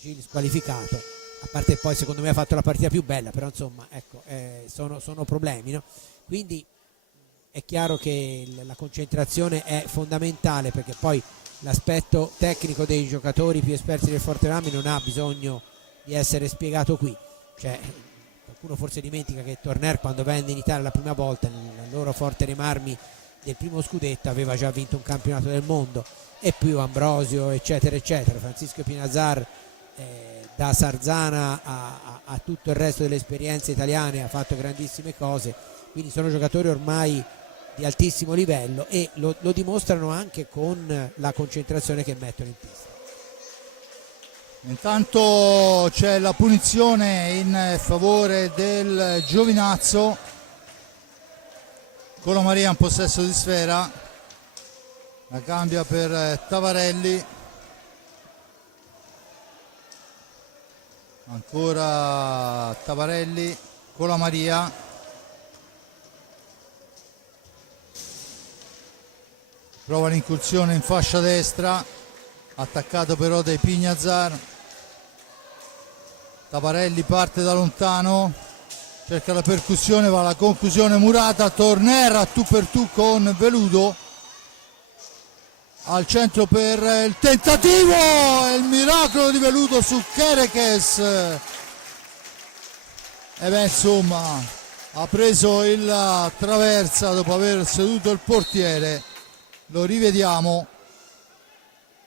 Gil squalificato, a parte poi secondo me ha fatto la partita più bella, però insomma ecco, sono problemi, no? Quindi è chiaro che la concentrazione è fondamentale, perché poi l'aspetto tecnico dei giocatori più esperti del Forte dei Marmi non ha bisogno di essere spiegato qui. Cioè, qualcuno forse dimentica che Torner, quando venne in Italia la prima volta nel loro Forte dei Marmi del primo scudetto, aveva già vinto un campionato del mondo, e più Ambrosio eccetera eccetera, Francisco Pinazar, da Sarzana a tutto il resto delle esperienze italiane ha fatto grandissime cose, quindi sono giocatori ormai di altissimo livello e lo dimostrano anche con la concentrazione che mettono in pista. Intanto c'è la punizione in favore del Giovinazzo, Colamaria in possesso di sfera, la cambia per Tavarelli, ancora Tavarelli, Colamaria, prova l'incursione in fascia destra, attaccato però dai Pignazar. Tavarelli parte da lontano, cerca la percussione, va alla conclusione Murata, Torner a tu per tu con Veludo, al centro per il tentativo, il miracolo di Veludo su Kerekes, e beh, insomma, ha preso il traversa dopo aver seduto il portiere. Lo rivediamo,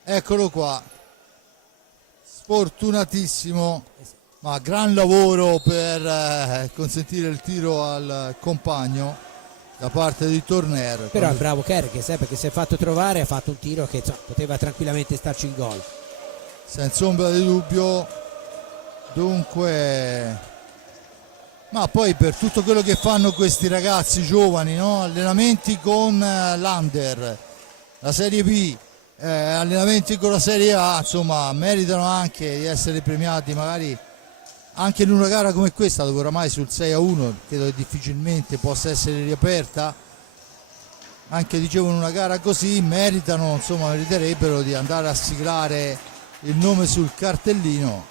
eccolo qua, sfortunatissimo, ma gran lavoro per consentire il tiro al compagno da parte di Torner. Però è bravo Kerekes, perché si è fatto trovare, ha fatto un tiro che poteva tranquillamente starci il gol. Senza ombra di dubbio. Dunque, ma poi per tutto quello che fanno questi ragazzi giovani, no? Allenamenti con l'Under, la Serie B, allenamenti con la Serie A, insomma meritano anche di essere premiati, magari anche in una gara come questa, dove oramai sul 6-1 credo che difficilmente possa essere riaperta. Anche dicevo, in una gara così meritano, insomma meriterebbero di andare a siglare il nome sul cartellino.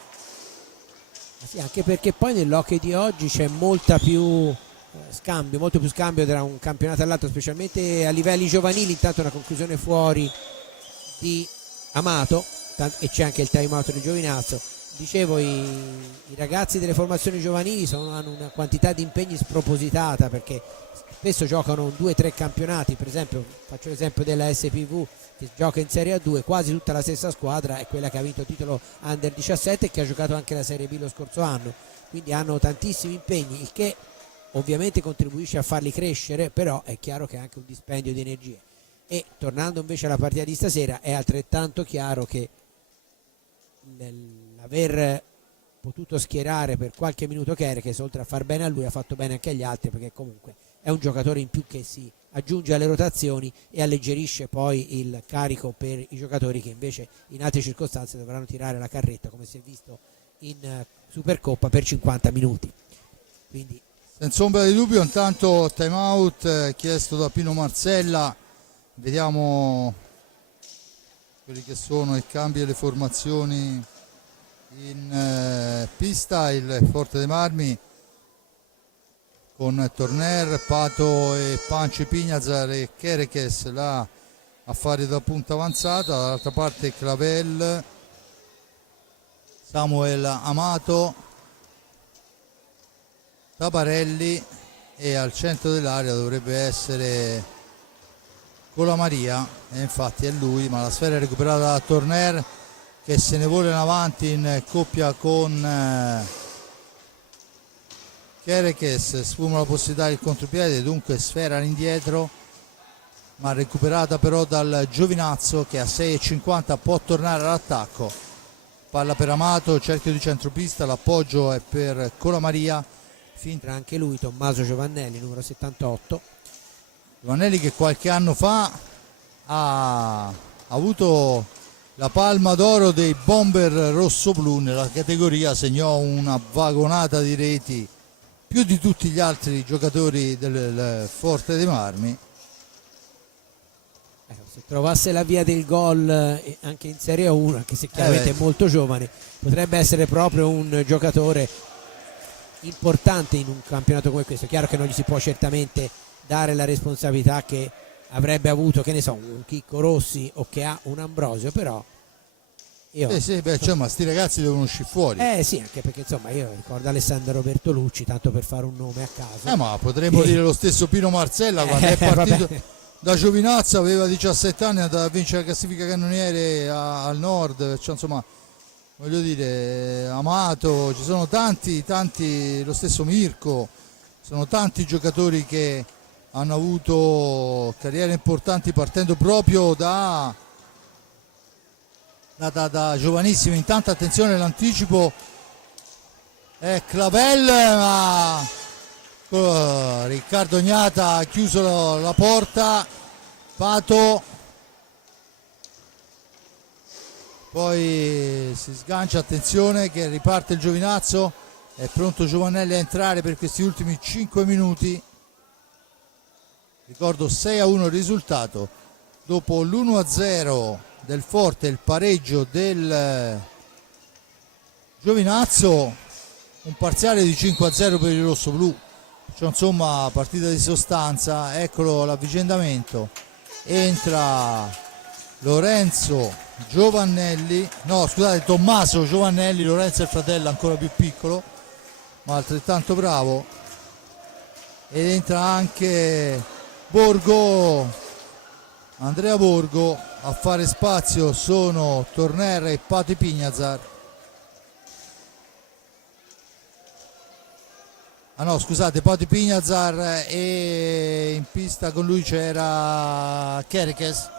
Sì, anche perché poi nell'hockey di oggi c'è molto più scambio tra un campionato all'altro, specialmente a livelli giovanili. Intanto una conclusione fuori di Amato e c'è anche il time out di Giovinazzo. Dicevo, i ragazzi delle formazioni giovanili hanno una quantità di impegni spropositata, perché spesso giocano 2-3 campionati. Per esempio, faccio l'esempio della SPV che gioca in Serie A2, quasi tutta la stessa squadra è quella che ha vinto il titolo Under 17 e che ha giocato anche la Serie B lo scorso anno, quindi hanno tantissimi impegni, il che ovviamente contribuisce a farli crescere, però è chiaro che è anche un dispendio di energie. E tornando invece alla partita di stasera, è altrettanto chiaro che l'aver potuto schierare per qualche minuto Kerekes, oltre a far bene a lui, ha fatto bene anche agli altri, perché comunque è un giocatore in più che si aggiunge alle rotazioni e alleggerisce poi il carico per i giocatori che invece in altre circostanze dovranno tirare la carretta, come si è visto in Supercoppa, per 50 minuti. Quindi senza ombra di dubbio, intanto time out chiesto da Pino Marzella. Vediamo quelli che sono i cambi e le formazioni in pista. Il Forte dei Marmi con Torner, Pato e Panci, Pignazar e Kerekes là a fare da punta avanzata. Dall'altra parte Clavel, Samuel Amato, Tabarelli, e al centro dell'area dovrebbe essere Colamaria, e infatti è lui, ma la sfera è recuperata da Torner, che se ne vuole in avanti in coppia con Kerekes, sfuma la possibilità del contropiede, dunque sfera all'indietro, ma recuperata però dal Giovinazzo, che a 6,50 può tornare all'attacco. Palla per Amato, cerchio di centropista, l'appoggio è per Colamaria. entra anche lui, Tommaso Giovannelli, numero 78. Giovannelli che qualche anno fa ha avuto la palma d'oro dei Bomber rossoblu nella categoria, segnò una vagonata di reti, più di tutti gli altri giocatori del Forte dei Marmi. Se trovasse la via del gol anche in Serie 1, anche se chiaramente è molto giovane, potrebbe essere proprio un giocatore importante in un campionato come questo. È chiaro che non gli si può certamente dare la responsabilità che avrebbe avuto, che ne so, un Chicco Rossi o che ha un Ambrosio, però ma sti ragazzi devono uscire fuori. Sì, anche perché insomma io ricordo Alessandro Bertolucci, tanto per fare un nome a caso. Ma potremmo dire lo stesso Pino Marzella, quando è partito da Giovinazzo, aveva 17 anni, è andato a vincere la classifica cannoniere al nord, cioè, insomma, voglio dire, Amato, ci sono tanti, lo stesso Mirko, sono tanti giocatori che hanno avuto carriere importanti partendo proprio da giovanissimi. Intanto attenzione all'anticipo, è Clavel, ma Riccardo Gnata ha chiuso la porta, Pato poi si sgancia, attenzione che riparte il Giovinazzo, è pronto Giovannelli a entrare per questi ultimi 5 minuti. Ricordo 6-1 il risultato dopo l'1-0 del Forte, il pareggio del Giovinazzo, un parziale di 5-0 per il rossoblu, cioè insomma partita di sostanza. Eccolo l'avvicendamento, entra Lorenzo Giovannelli, no scusate, Tommaso Giovannelli, Lorenzo è il fratello ancora più piccolo ma altrettanto bravo, ed entra anche Borgo, Andrea Borgo. A fare spazio sono Torner e Pati Pignazar. Ah no, scusate, Pati Pignazar, e in pista con lui c'era Kerekes.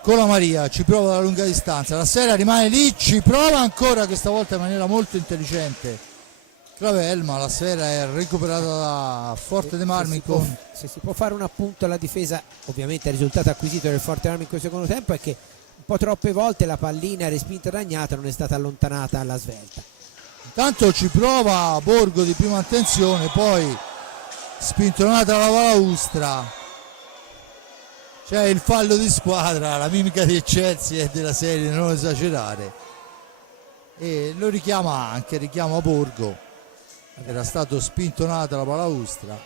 Con la Maria ci prova da lunga distanza, la Sera rimane lì, ci prova ancora, questa volta in maniera molto intelligente Clavel, ma la Sera è recuperata da Forte dei Marmi. Se si può fare un appunto alla difesa, ovviamente il risultato acquisito del Forte dei Marmi in questo secondo tempo è che un po' troppe volte la pallina respinta da Gnata non è stata allontanata alla svelta. Intanto ci prova Borgo di prima attenzione, poi spintonata la balaustra, c'è il fallo di squadra, la mimica di Chelsea e della serie non esagerare, e lo richiama Borgo, era stato spintonata la balaustra.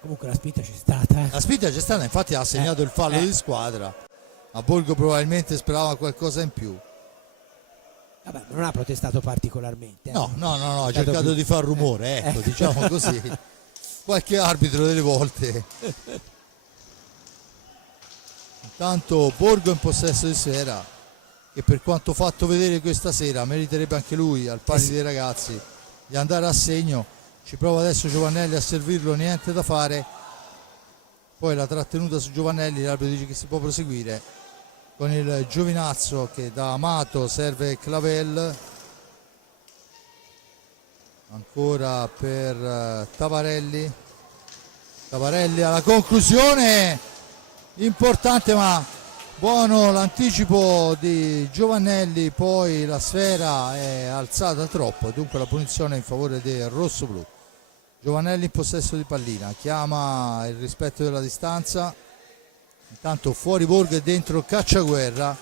Comunque la spinta c'è stata. La spinta c'è stata, infatti ha segnato il fallo di squadra, ma Borgo probabilmente sperava qualcosa in più. Vabbè, non ha protestato particolarmente. No, ha cercato di far rumore, ecco, diciamo così. Qualche arbitro delle volte. Intanto Borgo in possesso di Sera, che per quanto fatto vedere questa sera meriterebbe anche lui, al pari dei ragazzi, di andare a segno. Ci prova adesso Giovannelli a servirlo, niente da fare. Poi la trattenuta su Giovannelli, l'arbitro dice che si può proseguire con il Giovinazzo che da Amato serve Clavel, ancora per Tavarelli alla conclusione, importante ma buono l'anticipo di Giovannelli, poi la sfera è alzata troppo, dunque la punizione in favore del rossoblu. Giovannelli in possesso di pallina, chiama il rispetto della distanza. Intanto fuori Borgo e dentro Cacciaguerra,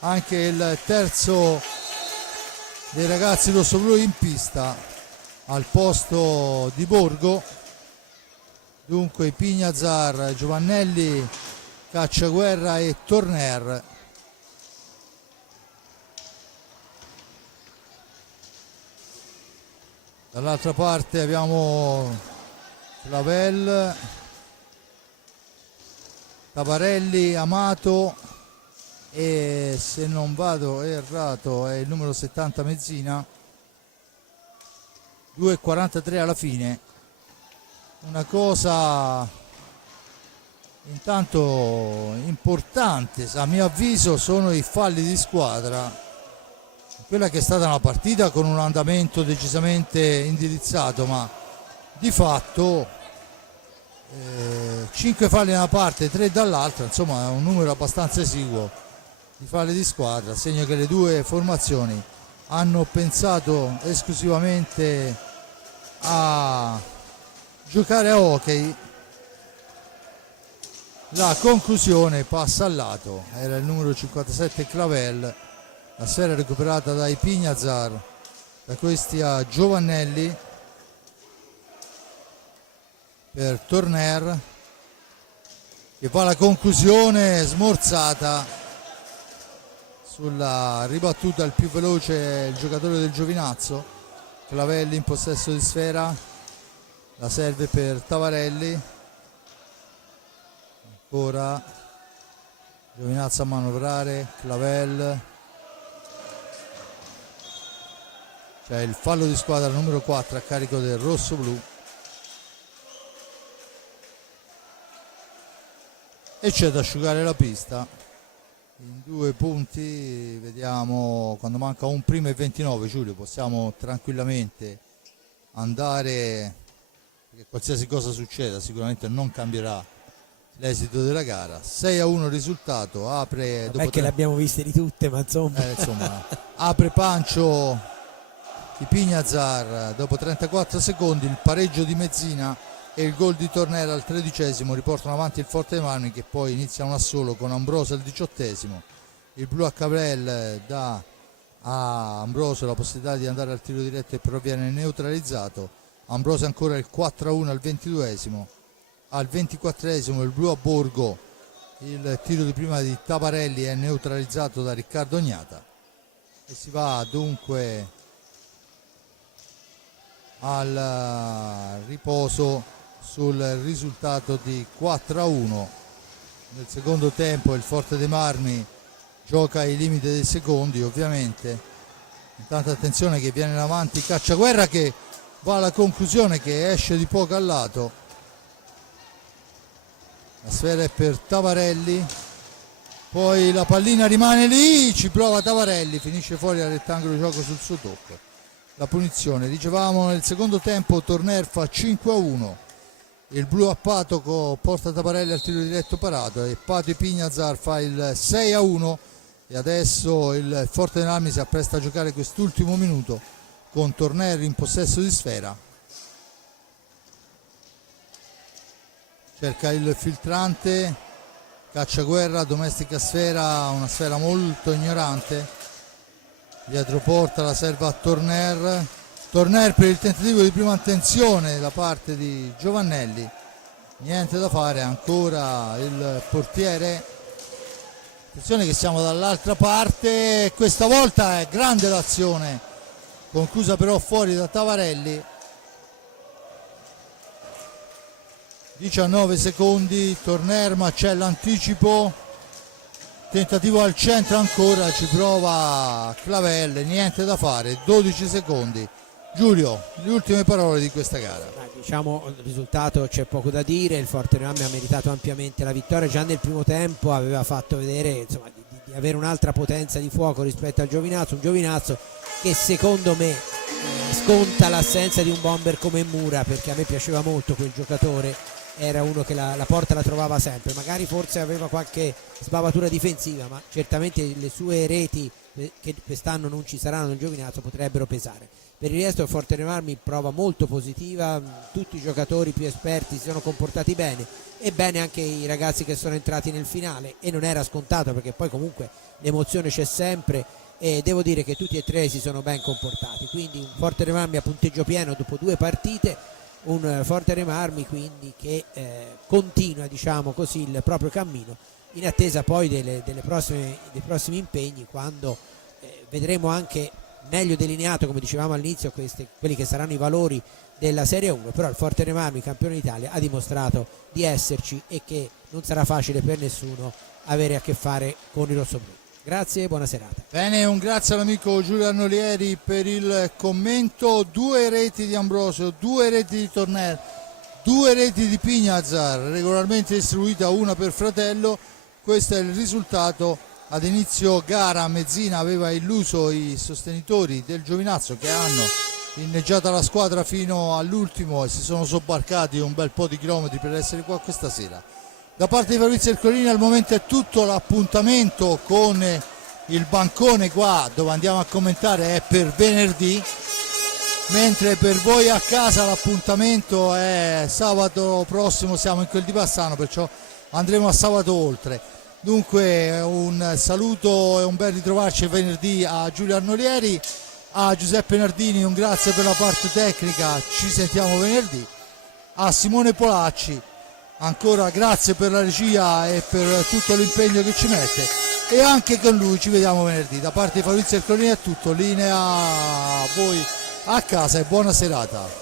anche il terzo dei ragazzi rossoblu in pista al posto di Borgo. Dunque Pignazar, Giovannelli, Cacciaguerra e Torner. Dall'altra parte abbiamo Clavel, Tavarelli, Amato e, se non vado errato, è il numero 70 Mezzina. 2,43 alla fine. Una cosa intanto importante a mio avviso sono i falli di squadra. Quella che è stata una partita con un andamento decisamente indirizzato, ma di fatto 5 falli da una parte e 3 dall'altra, insomma è un numero abbastanza esiguo di falli di squadra, segno che le due formazioni hanno pensato esclusivamente a giocare a hockey. La conclusione passa al lato, era il numero 57 Clavel, la sfera recuperata dai Pignazar, da questi a Giovannelli per Torner, che fa la conclusione smorzata sulla ribattuta. Il più veloce il giocatore del Giovinazzo. Clavelli in possesso di sfera, la serve per Tavarelli, ancora Giovinazzo a manovrare, Clavel, c'è il fallo di squadra numero 4 a carico del rossoblu e c'è da asciugare la pista in 2 punti. Vediamo, quando manca un primo e 29, Giulio, possiamo tranquillamente andare, perché qualsiasi cosa succeda sicuramente non cambierà l'esito della gara. 6-1 il risultato, apre Vabbè che le abbiamo viste di tutte, ma insomma apre Pancio di Pignazar dopo 34 secondi, il pareggio di Mezzina e il gol di Torner al 13° riportano avanti il Forte dei Marmi, che poi inizia 1-1 con Ambrosio al 18°. Il blu a Cavrel dà a Ambrosio la possibilità di andare al tiro diretto e però viene neutralizzato. Ambrosio ancora il 4-1 al 22°. Al 24° il blu a Borgo, il tiro di prima di Tabarelli è neutralizzato da Riccardo Ognata e si va dunque al riposo sul risultato di 4-1. Nel secondo tempo il Forte dei Marmi gioca ai limiti dei secondi, ovviamente. Intanto attenzione che viene in avanti Cacciaguerra, che va alla conclusione, che esce di poco al lato. La sfera è per Tavarelli, poi la pallina rimane lì, ci prova Tavarelli, finisce fuori dal rettangolo di gioco sul suo tocco. La punizione, dicevamo nel secondo tempo Torner fa 5-1, il blu a Patoco porta Tavarelli al tiro diretto parato e Pato Pignazar fa il 6-1 e adesso il Forte dei Marmi si appresta a giocare quest'ultimo minuto con Torner in possesso di sfera. Cerca il filtrante, Cacciaguerra, domestica sfera, una sfera molto ignorante, dietro porta la serva a Torner. Torner per il tentativo di prima attenzione da parte di Giovannelli, niente da fare, ancora il portiere. Attenzione che siamo dall'altra parte, questa volta è grande l'azione, conclusa però fuori da Tavarelli. 19 secondi, Torner, ma c'è l'anticipo, tentativo al centro ancora, ci prova Clavel, niente da fare, 12 secondi. Giulio, le ultime parole di questa gara. Diciamo il risultato c'è poco da dire, il Forte dei Marmi ha meritato ampiamente la vittoria, già nel primo tempo aveva fatto vedere insomma, di avere un'altra potenza di fuoco rispetto al Giovinazzo, un Giovinazzo che secondo me sconta l'assenza di un bomber come Mura, perché a me piaceva molto quel giocatore, era uno che la porta la trovava sempre, magari forse aveva qualche sbavatura difensiva, ma certamente le sue reti che quest'anno non ci saranno nel Giovinazzo potrebbero pesare. Per il resto il Forte dei Marmi prova molto positiva, tutti i giocatori più esperti si sono comportati bene e bene anche i ragazzi che sono entrati nel finale, e non era scontato perché poi comunque l'emozione c'è sempre e devo dire che tutti e tre si sono ben comportati, quindi un Forte dei Marmi a punteggio pieno dopo 2 partite, un Forte dei Marmi quindi che continua, diciamo così, il proprio cammino in attesa poi dei prossimi impegni, quando vedremo anche meglio delineato, come dicevamo all'inizio, quelli che saranno i valori della Serie 1, però il Forte dei Marmi, campione d'Italia, ha dimostrato di esserci e che non sarà facile per nessuno avere a che fare con i rossoblù. Grazie e buona serata. Bene, un grazie all'amico Giulio Arnolieri per il commento. 2 reti di Ambrosio, 2 reti di Torner, 2 reti di Pignazar, regolarmente distribuita, una per Fratello. Questo è il risultato. Ad inizio gara Mezzina aveva illuso i sostenitori del Giovinazzo, che hanno inneggiato la squadra fino all'ultimo e si sono sobbarcati un bel po' di chilometri per essere qua questa sera. Da parte di Fabrizio Ercolini al momento è tutto, l'appuntamento con il bancone qua dove andiamo a commentare è per venerdì, mentre per voi a casa l'appuntamento è sabato prossimo, siamo in quel di Bassano, perciò andremo a sabato oltre. Dunque un saluto e un bel ritrovarci venerdì a Giulio Arnolieri, a Giuseppe Nardini un grazie per la parte tecnica, ci sentiamo venerdì, a Simone Polacci ancora grazie per la regia e per tutto l'impegno che ci mette, e anche con lui ci vediamo venerdì. Da parte di Fabrizio Ercolini è tutto, linea a voi a casa e buona serata.